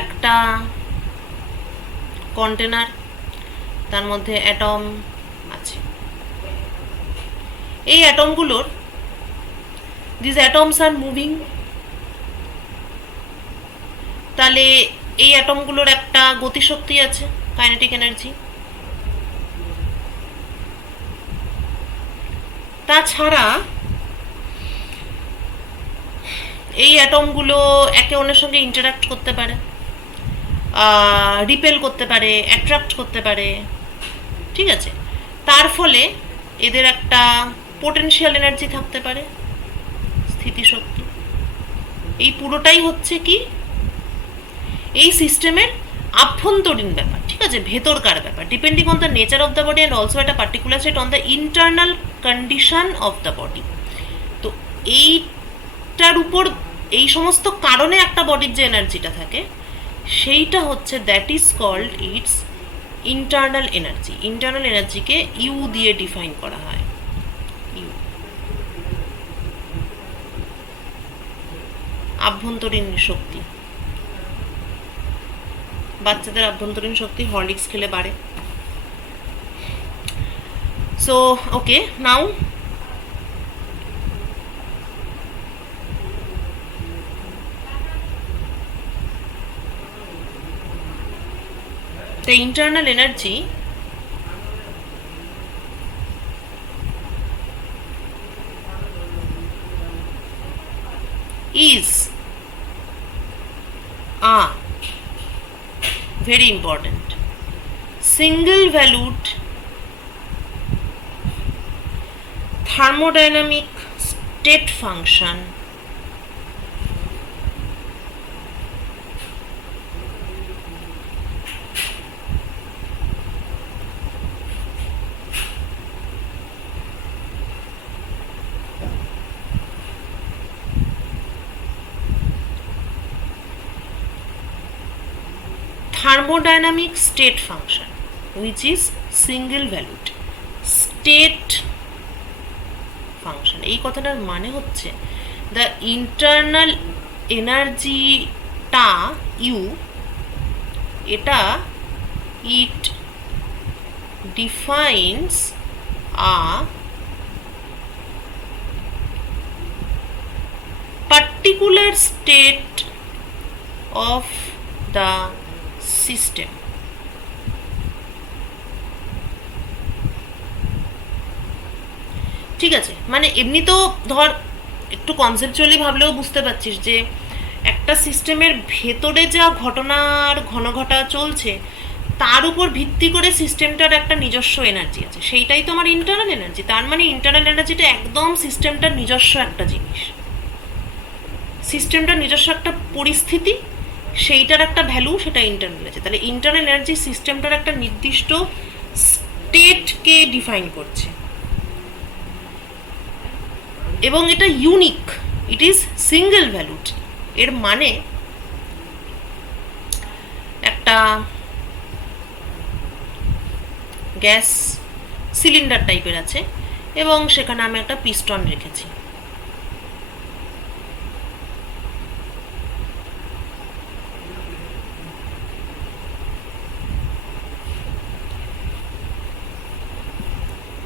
একটা container, তার মধ্যে atom আছে, এই অ্যাটমগুলোর this atoms are moving, তাহলে এই অ্যাটমগুলোর একটা গতিশক্তি আছে, কাইনেটিক এনার্জি। তাছাড়া এই অ্যাটমগুলো একে অন্যের সঙ্গে ইন্টারাক্ট করতে পারে, রিপেল করতে পারে, অ্যাট্রাক্ট করতে পারে, ঠিক আছে। তার ফলে এদের একটা পোটেনশিয়াল এনার্জি থাকতে পারে, স্থিতিশক্তি। এই পুরোটাই হচ্ছে কি এই সিস্টেমের আভ্যন্তরীণ ব্যাপার, ঠিক আছে, ভেতরকার ব্যাপার, depending on the nature of the body and also একটা particular set on the internal condition of the body. তো এইটার উপর এই সমস্ত কারণে একটা বডির যে এনার্জিটা থাকে সেইটা হচ্ছে that is called its internal energy. Internal এনার্জিকে ইউ দিয়ে ডিফাইন করা হয়, ইউ, আভ্যন্তরীণ শক্তি। বাচ্চাদের আভ্যন্তরীণ শক্তি হরলিক্স খেলে বাড়ে। So okay, now the internal energy is very important single valued thermodynamic state function thermodynamic state function which is single valued state function। এই কথাটার মানে হচ্ছে the internal energy টা u, এটা it defines a particular state of the system. ঠিক আছে, মানে এমনি তো ধর একটু কনসেপচুয়ালি ভাবলেও বুঝতে পারছিস যে একটা সিস্টেমের ভেতরে যা ঘটনার ঘনঘটা চলছে তার উপর ভিত্তি করে সিস্টেমটার একটা নিজস্ব এনার্জি আছে, সেইটাই তো আমার ইন্টারনাল এনার্জি। তার মানে ইন্টারনাল এনার্জিটা একদম সিস্টেমটার নিজস্ব একটা জিনিস, সিস্টেমটার নিজস্ব একটা পরিস্থিতি, সেইটার একটা ভ্যালু, সেটা ইন্টারনাল আছে। তাহলে ইন্টারনাল এনার্জি সিস্টেমটার একটা নির্দিষ্ট স্টেটকে ডিফাইন করছে এবং এটা unique, it is single valued. এর মানে একটা গ্যাস সিলিন্ডার টাইপের আছে এবং সেখানে আমি একটা পিস্টন রেখেছি।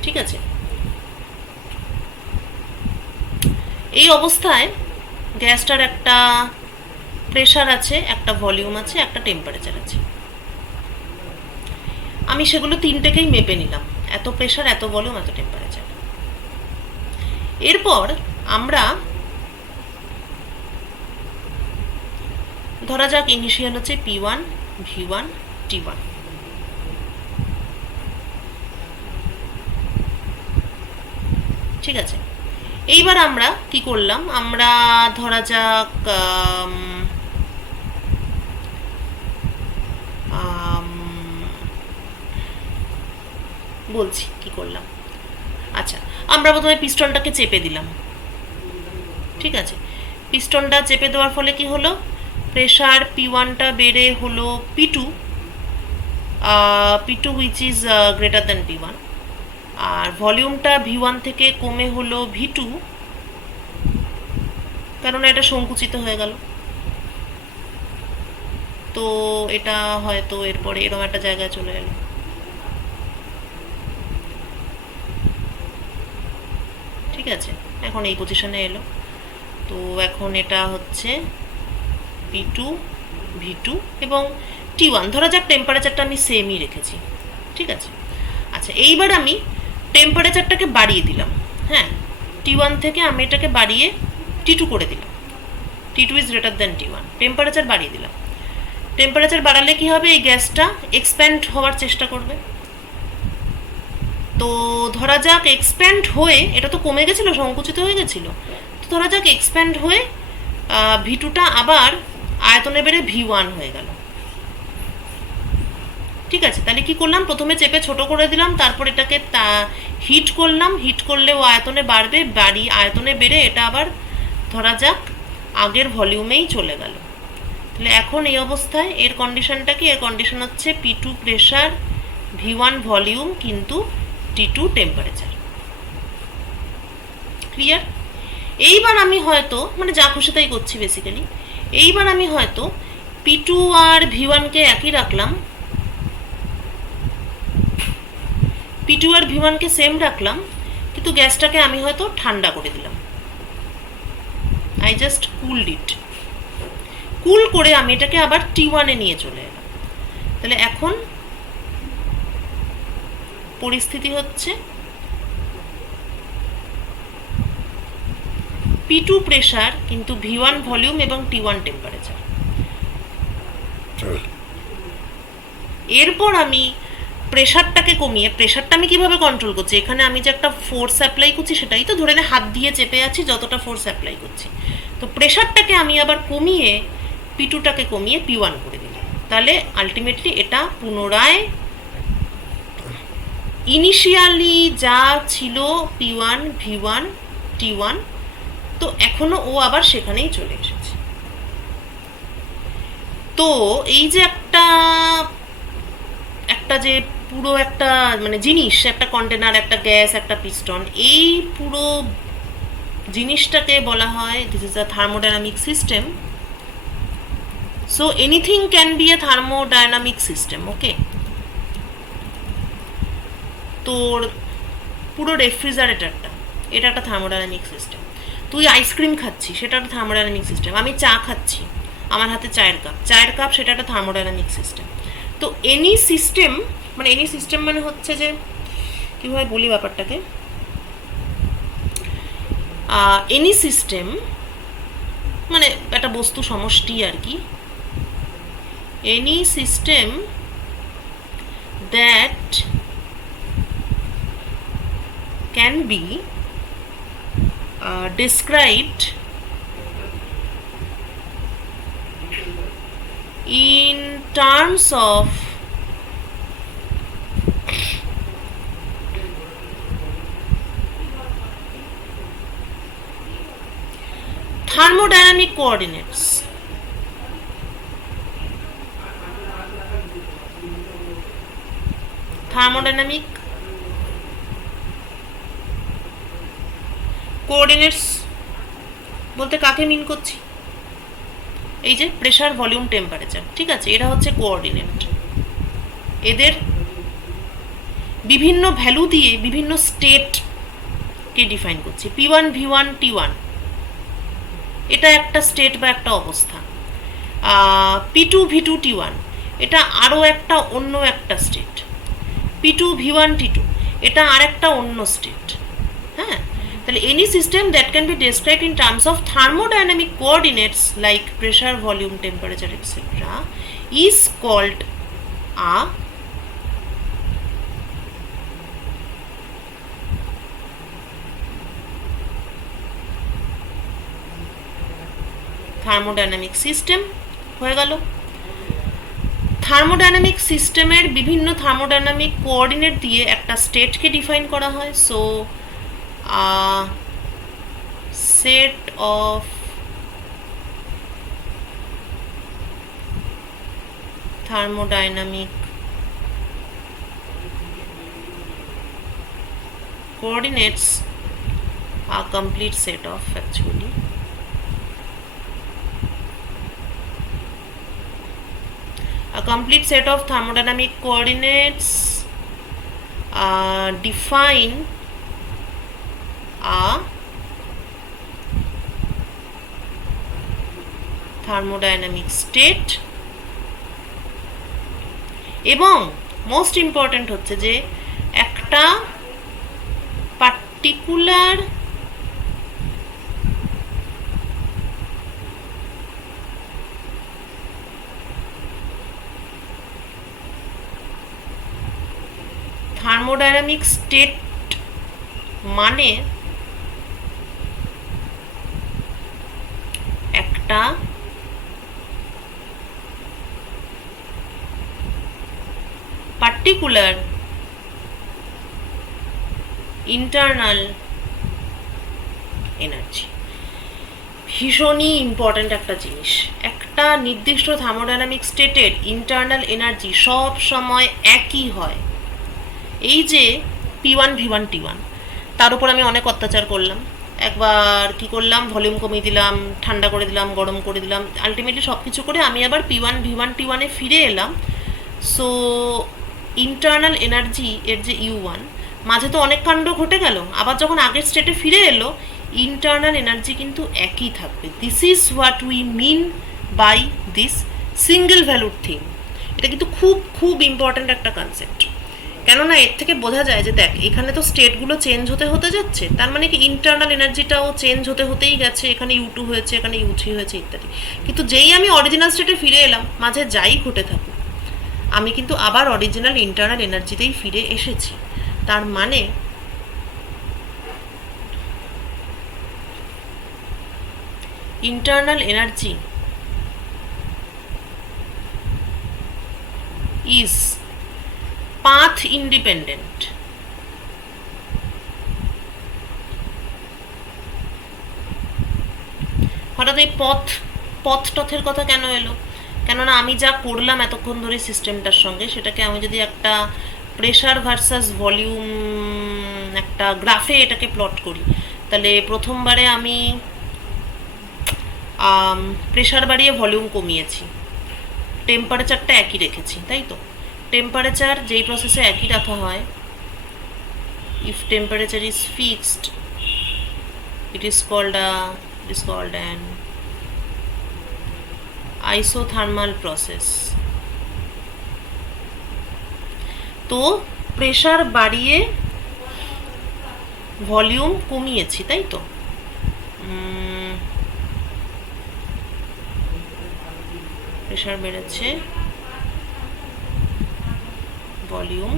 ঠিক আছে, এই অবস্থায় গ্যাসটার একটা প্রেশার আছে, একটা ভলিউম আছে, একটা টেম্পারেচার আছে। আমি সেগুলো তিনটেকেই মেপে নিলাম, এত প্রেশার, এত ভলিউম, এত টেম্পারেচার। এরপর আমরা ধরা যাক ইনিশিয়াল হচ্ছে P1, V1, T1। ঠিক আছে, এইবার আমরা কি করলাম, আমরা ধরা যাক বলছি কি করলাম। আচ্ছা, আমরা প্রথমে পিস্টনটাকে চেপে দিলাম। ঠিক আছে, পিস্টনটা চেপে দেওয়ার ফলে কি হলো, প্রেশার P1টা বেড়ে হলো P2, P2 which is greater than P1, আর ভলিউমটা V1 থেকে কমে হলো V2, কারণ এটা সংকুচিত হয়ে গেল। তো এটা হয়তো এরপরে এরকম একটা জায়গায় চলে গেল। ঠিক আছে, এখন এই পজিশনে এলো। তো এখন এটা হচ্ছে P2, V2 এবং T1। ধরা যাক টেম্পারেচারটা আমি সেমই রেখেছি। ঠিক আছে, আচ্ছা এইবার আমি টেম্পারেচারটাকে বাড়িয়ে দিলাম। হ্যাঁ, T1 থেকে আমি এটাকে বাড়িয়ে T2 করে দিলাম। T2 is greater than T1, temperature বাড়িয়ে দিলাম। টেম্পারেচার বাড়ালে কি হবে, এই গ্যাসটা এক্সপ্যান্ড হওয়ার চেষ্টা করবে। তো ধরা যাক এক্সপ্যান্ড হয়ে, এটা তো কমে গেছিলো, সংকুচিত হয়ে গেছিলো, তো ধরা যাক এক্সপ্যান্ড হয়ে V2টা আবার আয়তনে বেড়ে V1 হয়ে গেল। ঠিক আছে, তাহলে কি করলাম, প্রথমে চেপে ছোট করে দিলাম, তারপর এটাকে হিট করলাম, হিট করলে ও আয়তনে বাড়বে, আয়তনে বেড়ে এটা আবার ধরা যাক আগের ভলিউমেই চলে গেল। তাহলে এখন এই অবস্থায় এর কন্ডিশনটা কি, এর কন্ডিশন হচ্ছে P2 প্রেশার, V1 ভলিউম, কিন্তু T2 টেম্পারেচার। ক্লিয়ার? এইবার আমি হয়তো মানে যা খুশি তাই করছি বেসিক্যালি। এইবার আমি হয়তো P2 আর V1কে একই রাখলাম, P2 আর V1কে সেম রাখলাম, কিন্তু গ্যাসটাকে আমি হয়তো ঠান্ডা করে দিলাম। আই জাস্ট কুলড ইট। কুল করে আমি এটাকে আবার T1-এ নিয়ে চলে এলাম। তাহলে এখন পরিস্থিতি হচ্ছে P2 প্রেসার, কিন্তু V1 ভলিউম এবং T1 টেম্পারেচার। এরপর আমি প্রেশারটাকে কমিয়ে, প্রেশারটা আমি কিভাবে কন্ট্রোল করছি, এখানে আমি যে একটা ফোর্স অ্যাপ্লাই করছি সেটাই তো ধরে হাত দিয়ে চেপে আছি যতটা ফোর্স অ্যাপ্লাই করছি। তো প্রেশারটাকে আমি আবার কমিয়ে P2টাকে কমিয়ে P1 করে দিলাম। তাহলে আলটিমেটলি এটা পুনরায় ইনিশিয়ালি যা ছিল P1 V1 T1, তো এখনো ও আবার সেখানেই চলে এসেছে। তো এই যে একটা যে পুরো একটা মানে জিনিস, একটা কন্টেনার, একটা গ্যাস, একটা পিস্টন, এই পুরো জিনিসটাকে বলা হয় this is a thermodynamic system. So anything can be a thermodynamic system. Okay, তোর পুরো রেফ্রিজারেটরটা এটা একটা থার্মোডাইনামিক সিস্টেম। তুই আইসক্রিম খাচ্ছি, সেটা একটা থার্মোডাইনামিক সিস্টেম। আমি চা খাচ্ছি, আমার হাতে চায়ের কাপ, সেটা একটা থার্মোডাইনামিক সিস্টেম। তো এনি সিস্টেম মানে হচ্ছে যে কীভাবে বলি ব্যাপারটাকে, এনি সিস্টেম মানে একটা বস্তু সমষ্টি আর কি। Any system that can be described in terms of thermodynamic coordinates. Thermodynamic coordinates বলতে কাকে মিন করছি, এই যে প্রেসার, ভলিউম, টেম্পারেচার। ঠিক আছে, এরা হচ্ছে কোঅর্ডিনেট। এদের বিভিন্ন ভ্যালু দিয়ে বিভিন্ন স্টেটকে ডিফাইন করছি। P1 V1 T1 এটা একটা স্টেট বা একটা অবস্থা। P2 V2 T1 এটা আরও একটা অন্য একটা স্টেট। P2 V1 T2 এটা আর একটা অন্য স্টেট। হ্যাঁ, তাহলে any system that can be described in terms of thermodynamic coordinates like pressure, volume, temperature, etc. is called a thermodynamic system। হয়ে গেল। থার্মোডাইনামিক সিস্টেমের বিভিন্ন থার্মোডাইনামিক কোঅর্ডিনেট দিয়ে একটা স্টেটকে ডিফাইন করা হয়। So set of thermodynamic coordinates, a complete set of actually a complete set of thermodynamic coordinates define a thermodynamic state। এবং most important হচ্ছে যে একটা পার্টিকুলার থার্মোডাইনামিক স্টেট মানে একটা পার্টিকুলার ইন্টারনাল এনার্জি। ভীষণই ইম্পর্ট্যান্ট একটা জিনিস। একটা নির্দিষ্ট থার্মোডাইনামিক স্টেটের ইন্টারনাল এনার্জি সব সময় একই হয়। এই যে P1 V1 T1, তার উপর আমি অনেক অত্যাচার করলাম। একবার কি করলাম, ভলিউম কমিয়ে দিলাম, ঠান্ডা করে দিলাম, গরম করে দিলাম, আলটিমেটলি সব কিছু করে আমি আবার P1 V1 T1 ফিরে এলাম। সো ইন্টারনাল এনার্জি এর যে U1, মাঝে তো অনেক কাণ্ড ঘটে গেল, আবার যখন আগের স্টেটে ফিরে এলো ইন্টারনাল এনার্জি কিন্তু একই থাকবে। This is what we mean by this single valued thing. এটা কিন্তু খুব খুব ইম্পর্ট্যান্ট একটা কনসেপ্ট। কেননা এর থেকে বোঝা যায় যে দেখ, এখানে তো স্টেটগুলো চেঞ্জ হতে হতে যাচ্ছে, তার মানে কি ইন্টারনাল এনার্জিটাও চেঞ্জ হতে হতেই গেছে। এখানে U2 হয়েছে, এখানে U3 হয়েছে ইত্যাদি। কিন্তু যেই আমি অরিজিনাল স্টেটে ফিরে এলাম, মাঝে যাই ঘটে থাকুক, আমি কিন্তু আবার অরিজিনাল ইন্টারনাল এনার্জিতেই ফিরে এসেছি। তার মানে internal energy is path independent. হঠাৎ এই পথ টথের কথা কেন এলো? কেননা আমি যা করলাম এতক্ষণ ধরে সিস্টেমটার সঙ্গে, সেটাকে আমি যদি একটা প্রেশার ভার্সাস ভলিউম একটা গ্রাফে এটাকে প্লট করি, তাহলে প্রথমবারে আমি প্রেশার বাড়িয়ে ভলিউম কমিয়েছি, টেম্পারেচারটা একই রেখেছি, তাই তো? টেম্পারেচার যেই প্রসেসে একই রাখা হয়, if temperature is fixed, it is called an isothermal process. তো প্রেশার বাড়িয়ে ভলিউম কমিয়েছি, তাই তো? প্রেশার বেড়েছে, ভলিউম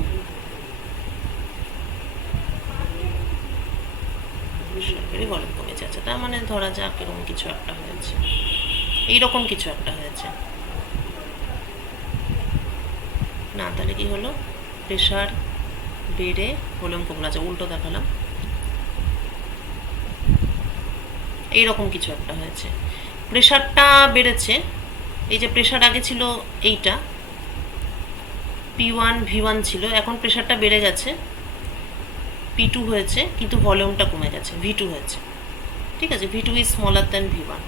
ভলিউম কমেছে। আচ্ছা, তার মানে ধরা যাক এরকম কিছু একটা হয়েছে, এইরকম কিছু একটা হয়েছে না? তাহলে কি হলো, প্রেশার বেড়ে ভলিউম কমলো। আচ্ছা, উল্টো দেখালাম, এইরকম কিছু একটা হয়েছে। প্রেশারটা বেড়েছে, এই যে প্রেশার আগে ছিল এইটা P1 V1 ছিল, এখন প্রেশারটা বেড়ে গেছে, P2 হয়েছে, কিন্তু ভলিউমটা কমে গেছে, V2 হয়েছে। ঠিক আছে, V2 is smaller than V1,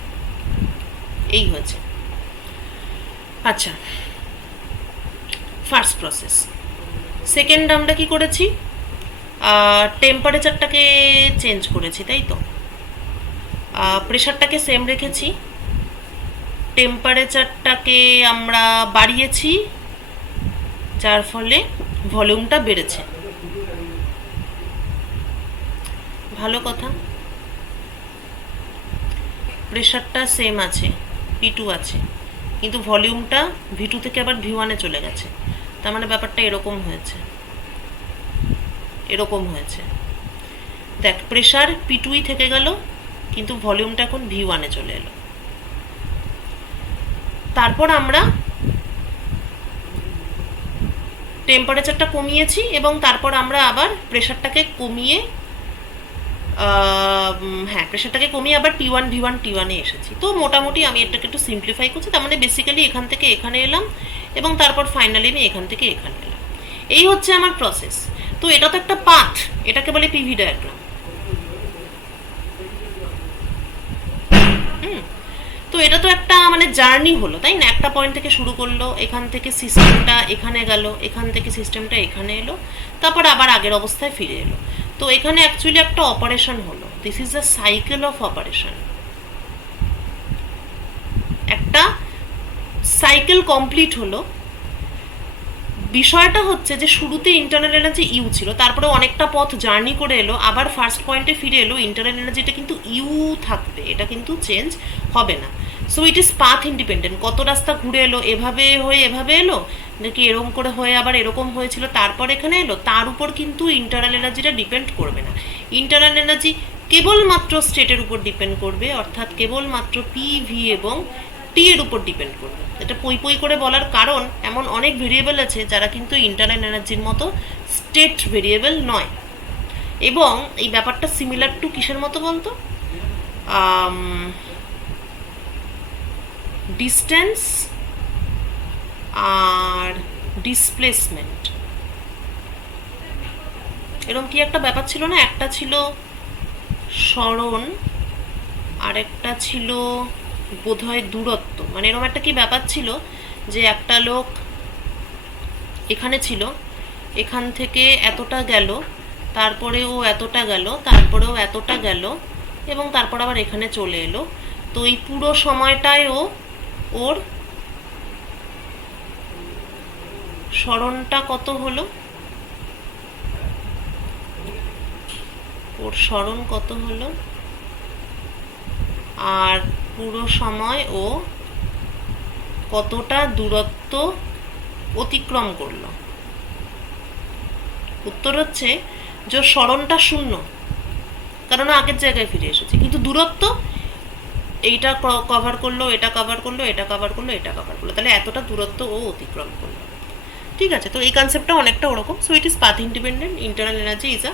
এই হয়েছে। আচ্ছা, ফার্স্ট প্রসেস। সেকেন্ড আমরা কি করেছি, টেম্পারেচারটাকে চেঞ্জ করেছি, তাই তো? প্রেশারটাকে সেম রেখেছি, টেম্পারেচারটাকে আমরা বাড়িয়েছি, যার ফলে ভলিউমটা বেড়েছে। ভালো কথা। প্রেশারটা সেম আছে, P2 আছে, কিন্তু ভলিউমটা V2 থেকে আবার V1 এ চলে গেছে। তার মানে ব্যাপারটা এরকম হয়েছে, এরকম হয়েছে। দেখ, প্রেশার P2ই থেকে গেল, কিন্তু ভলিউমটা এখন V1 এ চলে এলো। তারপর আমরা টেম্পারেচারটা কমিয়েছি এবং তারপর আমরা আবার প্রেশারটাকে কমিয়ে প্রেশারটাকে কমিয়ে আবার P1 V1 T1 এ এসেছি। তো মোটামুটি আমি এটাকে একটু সিম্পলিফাই করছি। তার মানে বেসিক্যালি এখান থেকে এখানে এলাম এবং তারপর ফাইনালি আমি এখান থেকে এখানে এলাম। এই হচ্ছে আমার প্রসেস। তো এটা তো একটা পাথ, এটাকে বলে পিভি ডায়াগ্রাম। তো এটা তো একটা মানে জার্নি হলো, তাই না? একটা পয়েন্ট থেকে শুরু করলো, এখান থেকে সিস্টেমটা এখানে গেল, এখান থেকে সিস্টেমটা এখানে এলো, তারপর আবার আগের অবস্থায় ফিরে এলো। তো এখানে অ্যাকচুয়ালি একটা অপারেশন হলো। This is a cycle of operation. একটা সাইকেল কমপ্লিট হলো। বিষয়টা হচ্ছে যে শুরুতে ইন্টারনাল এনার্জি ইউ ছিল, তারপরে অনেকটা পথ জার্নি করে এলো, আবার ফার্স্ট পয়েন্টে ফিরে এলো, ইন্টারনাল এনার্জিটা কিন্তু ইউ থাকবে, এটা কিন্তু চেঞ্জ হবে না। So it is path independent. কত রাস্তা ঘুরে এলো, এভাবে হয়ে এভাবে এলো নাকি এরকম করে হয়ে আবার এরকম হয়েছিল তারপর এখানে এলো, তার উপর কিন্তু ইন্টারনাল এনার্জিটা ডিপেন্ড করবে না। ইন্টারনাল এনার্জি কেবলমাত্র স্টেটের উপর ডিপেন্ড করবে, অর্থাৎ কেবলমাত্র পি ভি এবং টি এর উপর ডিপেন্ড করবে। এটা পই পই করে বলার কারণ এমন অনেক ভেরিয়েবল আছে যারা কিন্তু ইন্টারনাল এনার্জির মতো স্টেট ভেরিয়েবল নয়। এবং এই ব্যাপারটা সিমিলার টু কিসের মতো বলতো, ডিস্টেন্স আর ডিসপ্লেসমেন্ট, এরকম কি একটা ব্যাপার ছিল না? একটা ছিল সরণ আর একটা ছিল বোধহয় দূরত্ব, মানে এরকম একটা কি ব্যাপার ছিল যে একটা লোক এখানে ছিল, এখান থেকে এতটা গেল, তারপরে ও এতটা গেল, তারপরে ও এতটা গেল, এবং তারপর আবার এখানে চলে এলো। তো এই পুরো সময়টায় ওর সরণটা কত হলো, ওর সরণ কত হলো, আর পুরো সময় ও কতটা দূরত্ব অতিক্রম করলো? উত্তর হচ্ছে যে সরণটা শূন্য, কারণ আগের জায়গায় ফিরে এসেছে, কিন্তু দূরত্ব এইটা কভার করলো, এটা কভার করলো, এটা কভার করলো, এটা কভার করলো, তাহলে এতটা দূরত্ব ও অতিক্রম করলো। ঠিক আছে, তো এই কনসেপ্টটা অনেকটা ওরকম। So it is path independent, internal energy is a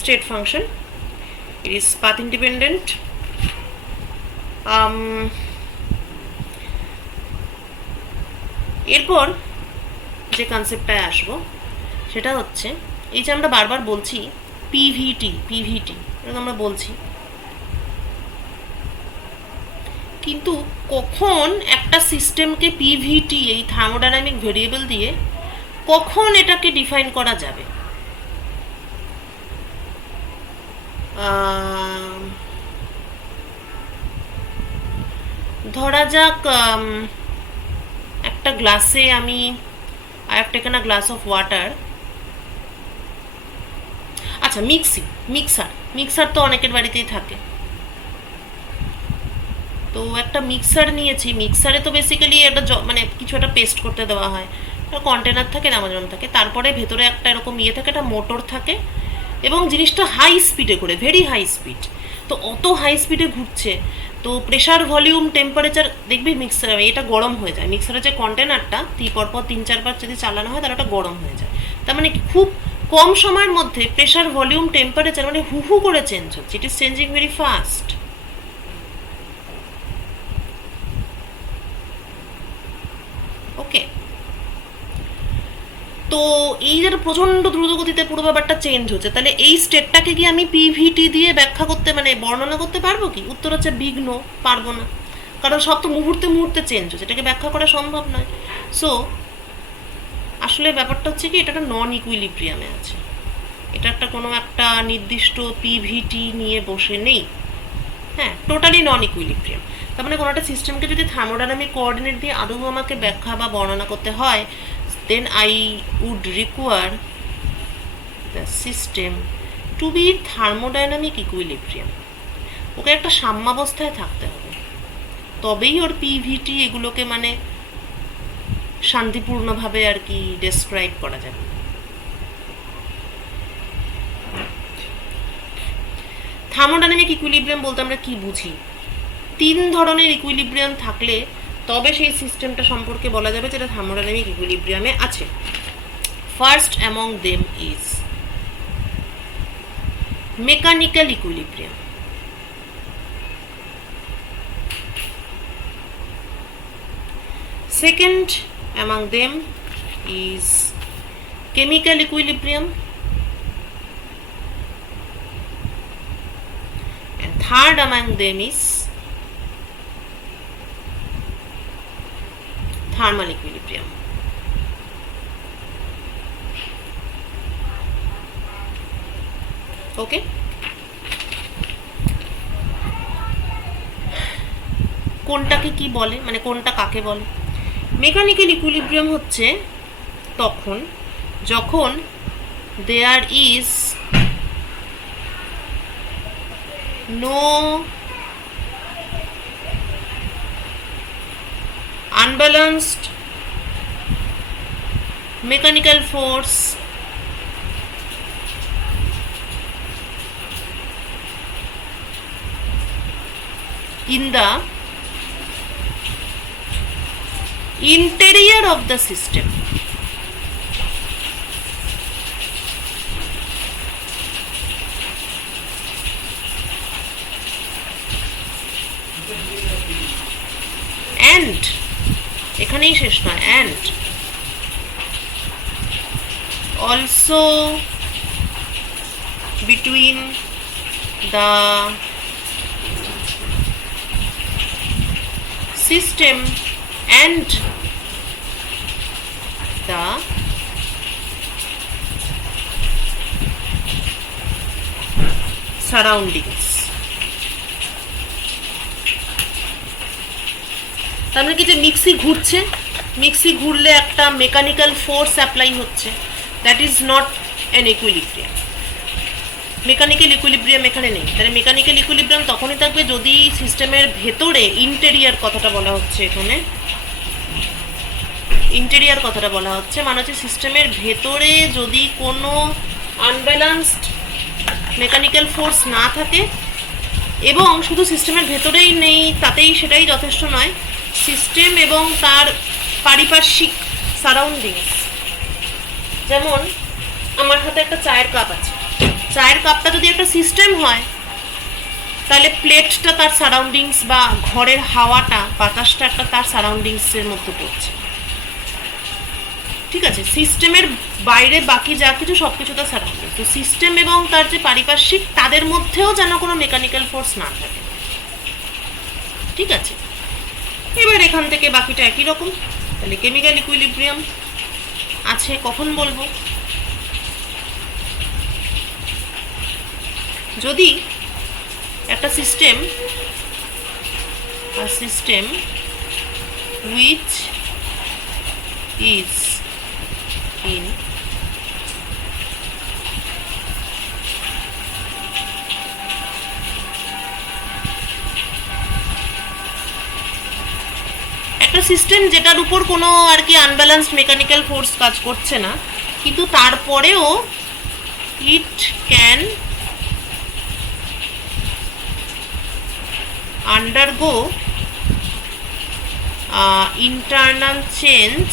state function, it is path independent. এরপর যে কনসেপ্টটায় আসবো সেটা হচ্ছে এই যে আমরা বারবার বলছি পিভিটি পিভিটি, এটা আমরা বলছি, কিন্তু কখন একটা সিস্টেমকে পিভিটি এই থার্মোডাইনামিক ভেরিয়েবল দিয়ে কখন এটাকে ডিফাইন করা যাবে? ধরা যাক একটা গ্লাসে আমি I have taken a glass of water. আচ্ছা, মিক্সার তো অনেকের বাড়িতেই থাকে। তো একটা মিক্সার নিয়েছি, মিক্সারে তো বেসিক্যালি এটা মানে কিছু একটা পেস্ট করতে দেওয়া হয়, কন্টেনার থাকে, নামাজন থাকে, তারপরে ভেতরে একটা এরকম থাকে, একটা মোটর থাকে, এবং জিনিসটা হাই স্পিডে করে, ভেরি হাই স্পিড। তো অত হাই স্পিডে ঘুরছে, তো প্রেশার, ভলিউম, টেম্পারেচার, দেখবি মিক্সার এটা গরম হয়ে যায়। মিক্সারের যে কন্টেনারটা পরপর 3-4 বার যদি চালানো হয় তাহলে ওটা গরম হয়ে যায়। তার মানে খুব কম সময়ের মধ্যে প্রেশার, ভলিউম, টেম্পারেচার মানে হু করে চেঞ্জ হচ্ছে, it is changing very fast. Okay, তো এই যে প্রচন্ড দ্রুত গতিতে পুরো ব্যাপারটা চেঞ্জ হচ্ছে, তাহলে এই স্টেটটাকে কি আমি পিভিটি দিয়ে ব্যাখ্যা করতে, মানে বর্ণনা করতে পারবো কি? উত্তর হচ্ছে বিঘ্ন, পারবো না, কারণ সব তো মুহূর্তে মুহূর্তে চেঞ্জ হচ্ছে, এটাকে ব্যাখ্যা করা সম্ভব নয়। সো আসলে ব্যাপারটা হচ্ছে কি, এটা একটা নন ইকুইলিব্রিয়ামে আছে, এটা একটা কোনো একটা নির্দিষ্ট পিভিটি নিয়ে বসে নেই, হ্যাঁ, টোটালি নন ইকুইলিব্রিয়াম। তার মানে কোনো একটা সিস্টেমকে যদি থার্মোডাইনামিক কোঅর্ডিনেট দিয়ে আদৌ আমাকে ব্যাখ্যা বা বর্ণনা করতে হয়, then I would require the system to be thermodynamic equilibrium. ওকে একটা সাম্যাবস্থায় থাকতে হবে, তবেই ওর পিভিটি এগুলোকে মানে শান্তিপূর্ণভাবে আর কি ডেসক্রাইব করা যাবে। থার্মোডাইনামিক ইকুইলিব্রিয়াম বলতে আমরা কি বুঝি? 3 ধরনের ইকুইলিব্রিয়াম থাকলে তবে সেই সিস্টেমটা সম্পর্কে বলা যাবে যেটা থার্মোডাইনামিক ইকুইলিব্রিয়ামে আছে। First among them is mechanical equilibrium. Second among them is chemical equilibrium, and third among them is thermal equilibrium. ওকে, কোনটাকে কি বলে, মানে কোনটা কাকে বলে? মেকানিক্যাল ইকুইলিব্রিয়াম হচ্ছে তখন যখন there is no unbalanced mechanical force in the interior of the system. And এখানেই শেষ নয়, and also between the system and the surroundings. তার মানে কি যে মিক্সি ঘুরছে, মিক্সি ঘুরলে একটা মেকানিক্যাল ফোর্স অ্যাপ্লাই হচ্ছে, that is not an equilibrium. Mechanical equilibrium এখানে নেই। তাহলে মেকানিক্যাল ইকুইলিব্রিয়াম তখনই থাকবে যদি সিস্টেমের ভেতরে, ইন্টেরিয়ার কথাটা বলা হচ্ছে এখানে, ইন্টেরিয়ার কথাটা বলা হচ্ছে মানে হচ্ছে সিস্টেমের ভেতরে যদি কোনো আনব্যালান্সড মেকানিক্যাল ফোর্স না থাকে, এবং শুধু সিস্টেমের ভেতরেই নেই তাতেই সেটাই যথেষ্ট নয়, সিস্টেম এবং তার পারিপার্শ্বিক সারাউন্ডিংস। যেমন আমার হাতে একটা চায়ের কাপ আছে, চায়ের কাপটা যদি একটা সিস্টেম হয় তাহলে প্লেটটা তার সারাউন্ডিংস বা ঘরের হাওয়াটা, বাতাসটা একটা তার সারাউন্ডিংসের মধ্যে পড়ছে, ঠিক আছে? সিস্টেমের বাইরে বাকি যা কিছু সব কিছু তার সারাউন্ডিংস। তো সিস্টেম এবং তার যে পারিপার্শ্বিক তাদের মধ্যেও যেন কোনো মেকানিক্যাল ফোর্স না থাকে, ঠিক আছে? এবার এখান থেকে বাকিটা একই রকম। তাহলে কেমিক্যাল ইকুইলিব্রিয়াম আছে, কখন বলবো? যদি একটা সিস্টেম which is in একটা সিস্টেম যেটার উপর কোনো আর কি আনব্যালেন্সড মেকানিক্যাল ফোর্স কাজ করছে না, কিন্তু তারপরেও it can undergo internal change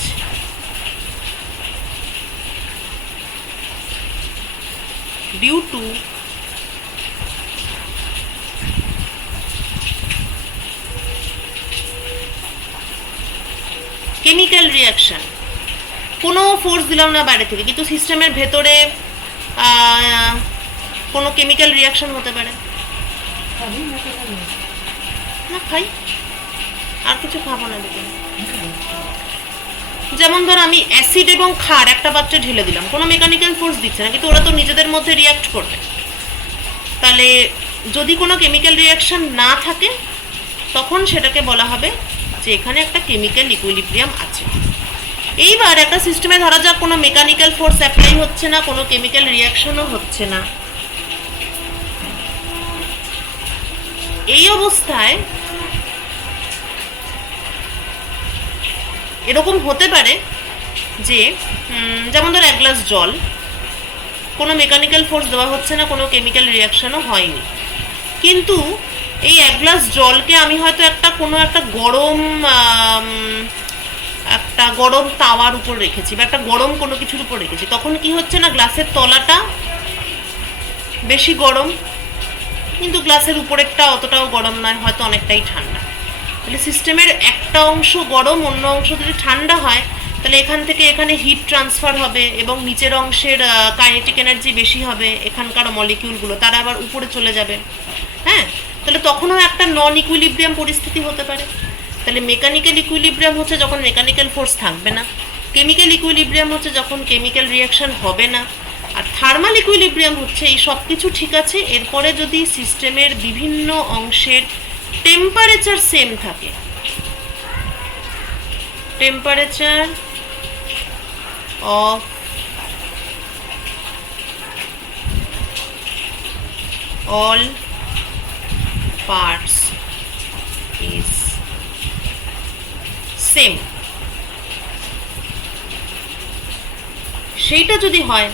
due to chemical reaction। কোনো ফোর্স দিলাম না বাইরে থেকে, কিন্তু সিস্টেমের ভেতরে কোনো কেমিক্যাল রিয়াকশন হতে পারে। না খাই, আর কিছু খাবো না দেখে। যেমন ধর আমি অ্যাসিড এবং ক্ষার একটা পাত্রে ঢেলে দিলাম, কোনো মেকানিক্যাল ফোর্স দিচ্ছে না, কিন্তু ওরা তো নিজেদের মধ্যে রিয়াক্ট করবে। তাহলে যদি কোনো কেমিক্যাল রিয়াকশন না থাকে তখন সেটাকে বলা হবে যে এখানে একটা কেমিক্যাল ইকুইলিব্রিয়াম আছে। এইবার একটা সিস্টেমে ধরা যাক কোনো মেকানিক্যাল ফোর্স অ্যাপ্লাই হচ্ছে না, কোনো কেমিক্যাল রিয়াকশনও হচ্ছে না। এই অবস্থায় এরকম হতে পারে যে যেমন ধর এক গ্লাস জল, কোনো মেকানিক্যাল ফোর্স দেওয়া হচ্ছে না, কোনো কেমিক্যাল রিয়াকশনও হয়নি, কিন্তু এই এক গ্লাস জলকে আমি হয়তো কোনো একটা গরম তাওয়ার উপর রেখেছি বা একটা গরম কোনো কিছুর উপর রেখেছি, তখন কি হচ্ছে না গ্লাসের তলাটা বেশি গরম, কিন্তু গ্লাসের উপরেরটা অতটাও গরম নয়, হয়তো অনেকটাই ঠান্ডা। তাহলে সিস্টেমের একটা অংশ গরম, অন্য অংশ যদি ঠান্ডা হয় তাহলে এখান থেকে এখানে হিট ট্রান্সফার হবে এবং নিচের অংশের কাইনেটিক এনার্জি বেশি হবে, এখানকার মলিকিউলগুলো তারা আবার উপরে চলে যাবে। হ্যাঁ, তাহলে তখনও একটা নন ইকুইলিব্রিয়াম পরিস্থিতি হতে পারে। তাহলে মেকানিক্যাল ইকুইলিব্রিয়াম হচ্ছে যখন মেকানিক্যাল ফোর্স থাকবে না, কেমিক্যাল ইকুইলিব্রিয়াম হচ্ছে যখন কেমিক্যাল রিয়াকশন হবে না, আর থার্মাল ইকুইলিব্রিয়াম হচ্ছে এই সব কিছু ঠিক আছে, এরপরে যদি সিস্টেমের বিভিন্ন অংশের টেম্পারেচার সেম থাকে, temperature of all parts is same, সেইটা যদি হয়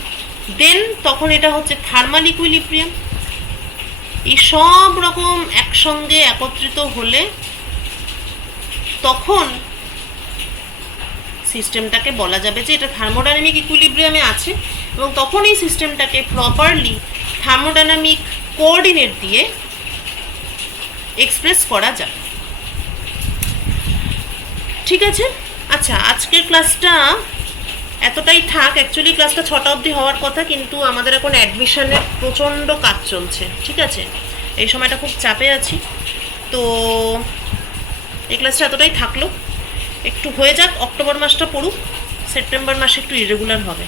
দেন তখন এটা হচ্ছে থার্মাল ইকুইলিব্রিয়াম। এই সব রকম একসঙ্গে একত্রিত হলে তখন সিস্টেমটাকে বলা যাবে যে এটা থার্মোডাইনামিক ইকুইলিব্রিয়ামে আছে, এবং তখন এই সিস্টেমটাকে প্রপারলি থার্মোডাইনামিক কোঅর্ডিনেট দিয়ে এক্সপ্রেস করা যায়। ঠিক আছে, আচ্ছা আজকের ক্লাসটা এতটাই থাক। অ্যাকচুয়ালি ক্লাসটা 6টা অবধি হওয়ার কথা, কিন্তু আমাদের এখন অ্যাডমিশনের প্রচণ্ড কাজ চলছে। ঠিক আছে, এই সময়টা খুব চাপে আছি, তো এই ক্লাসটা এতটাই থাকলো। একটু হয়ে যাক, অক্টোবর মাসটা পড়ুক, সেপ্টেম্বর মাসে একটু ইরেগুলার হবে।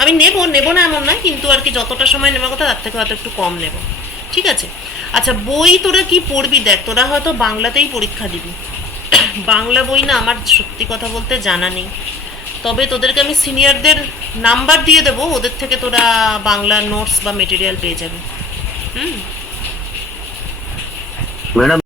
আমি নেব না এমন নয়, কিন্তু আর কি যতটা সময় নেওয়ার কথা তার থেকে হয়তো একটু কম নেব। ঠিক আছে, আচ্ছা বই তোরা কি পড়বি দেখ, তোরা হয়তো বাংলাতেই পরীক্ষা দিবি। বাংলা বই না আমার সত্যি কথা বলতে জানা নেই, তবে তোদেরকে আমি সিনিয়রদের নাম্বার দিয়ে দেবো, ওদের থেকে তোরা বাংলা নোটস বা মেটেরিয়াল পেয়ে যাবে। ম্যাডাম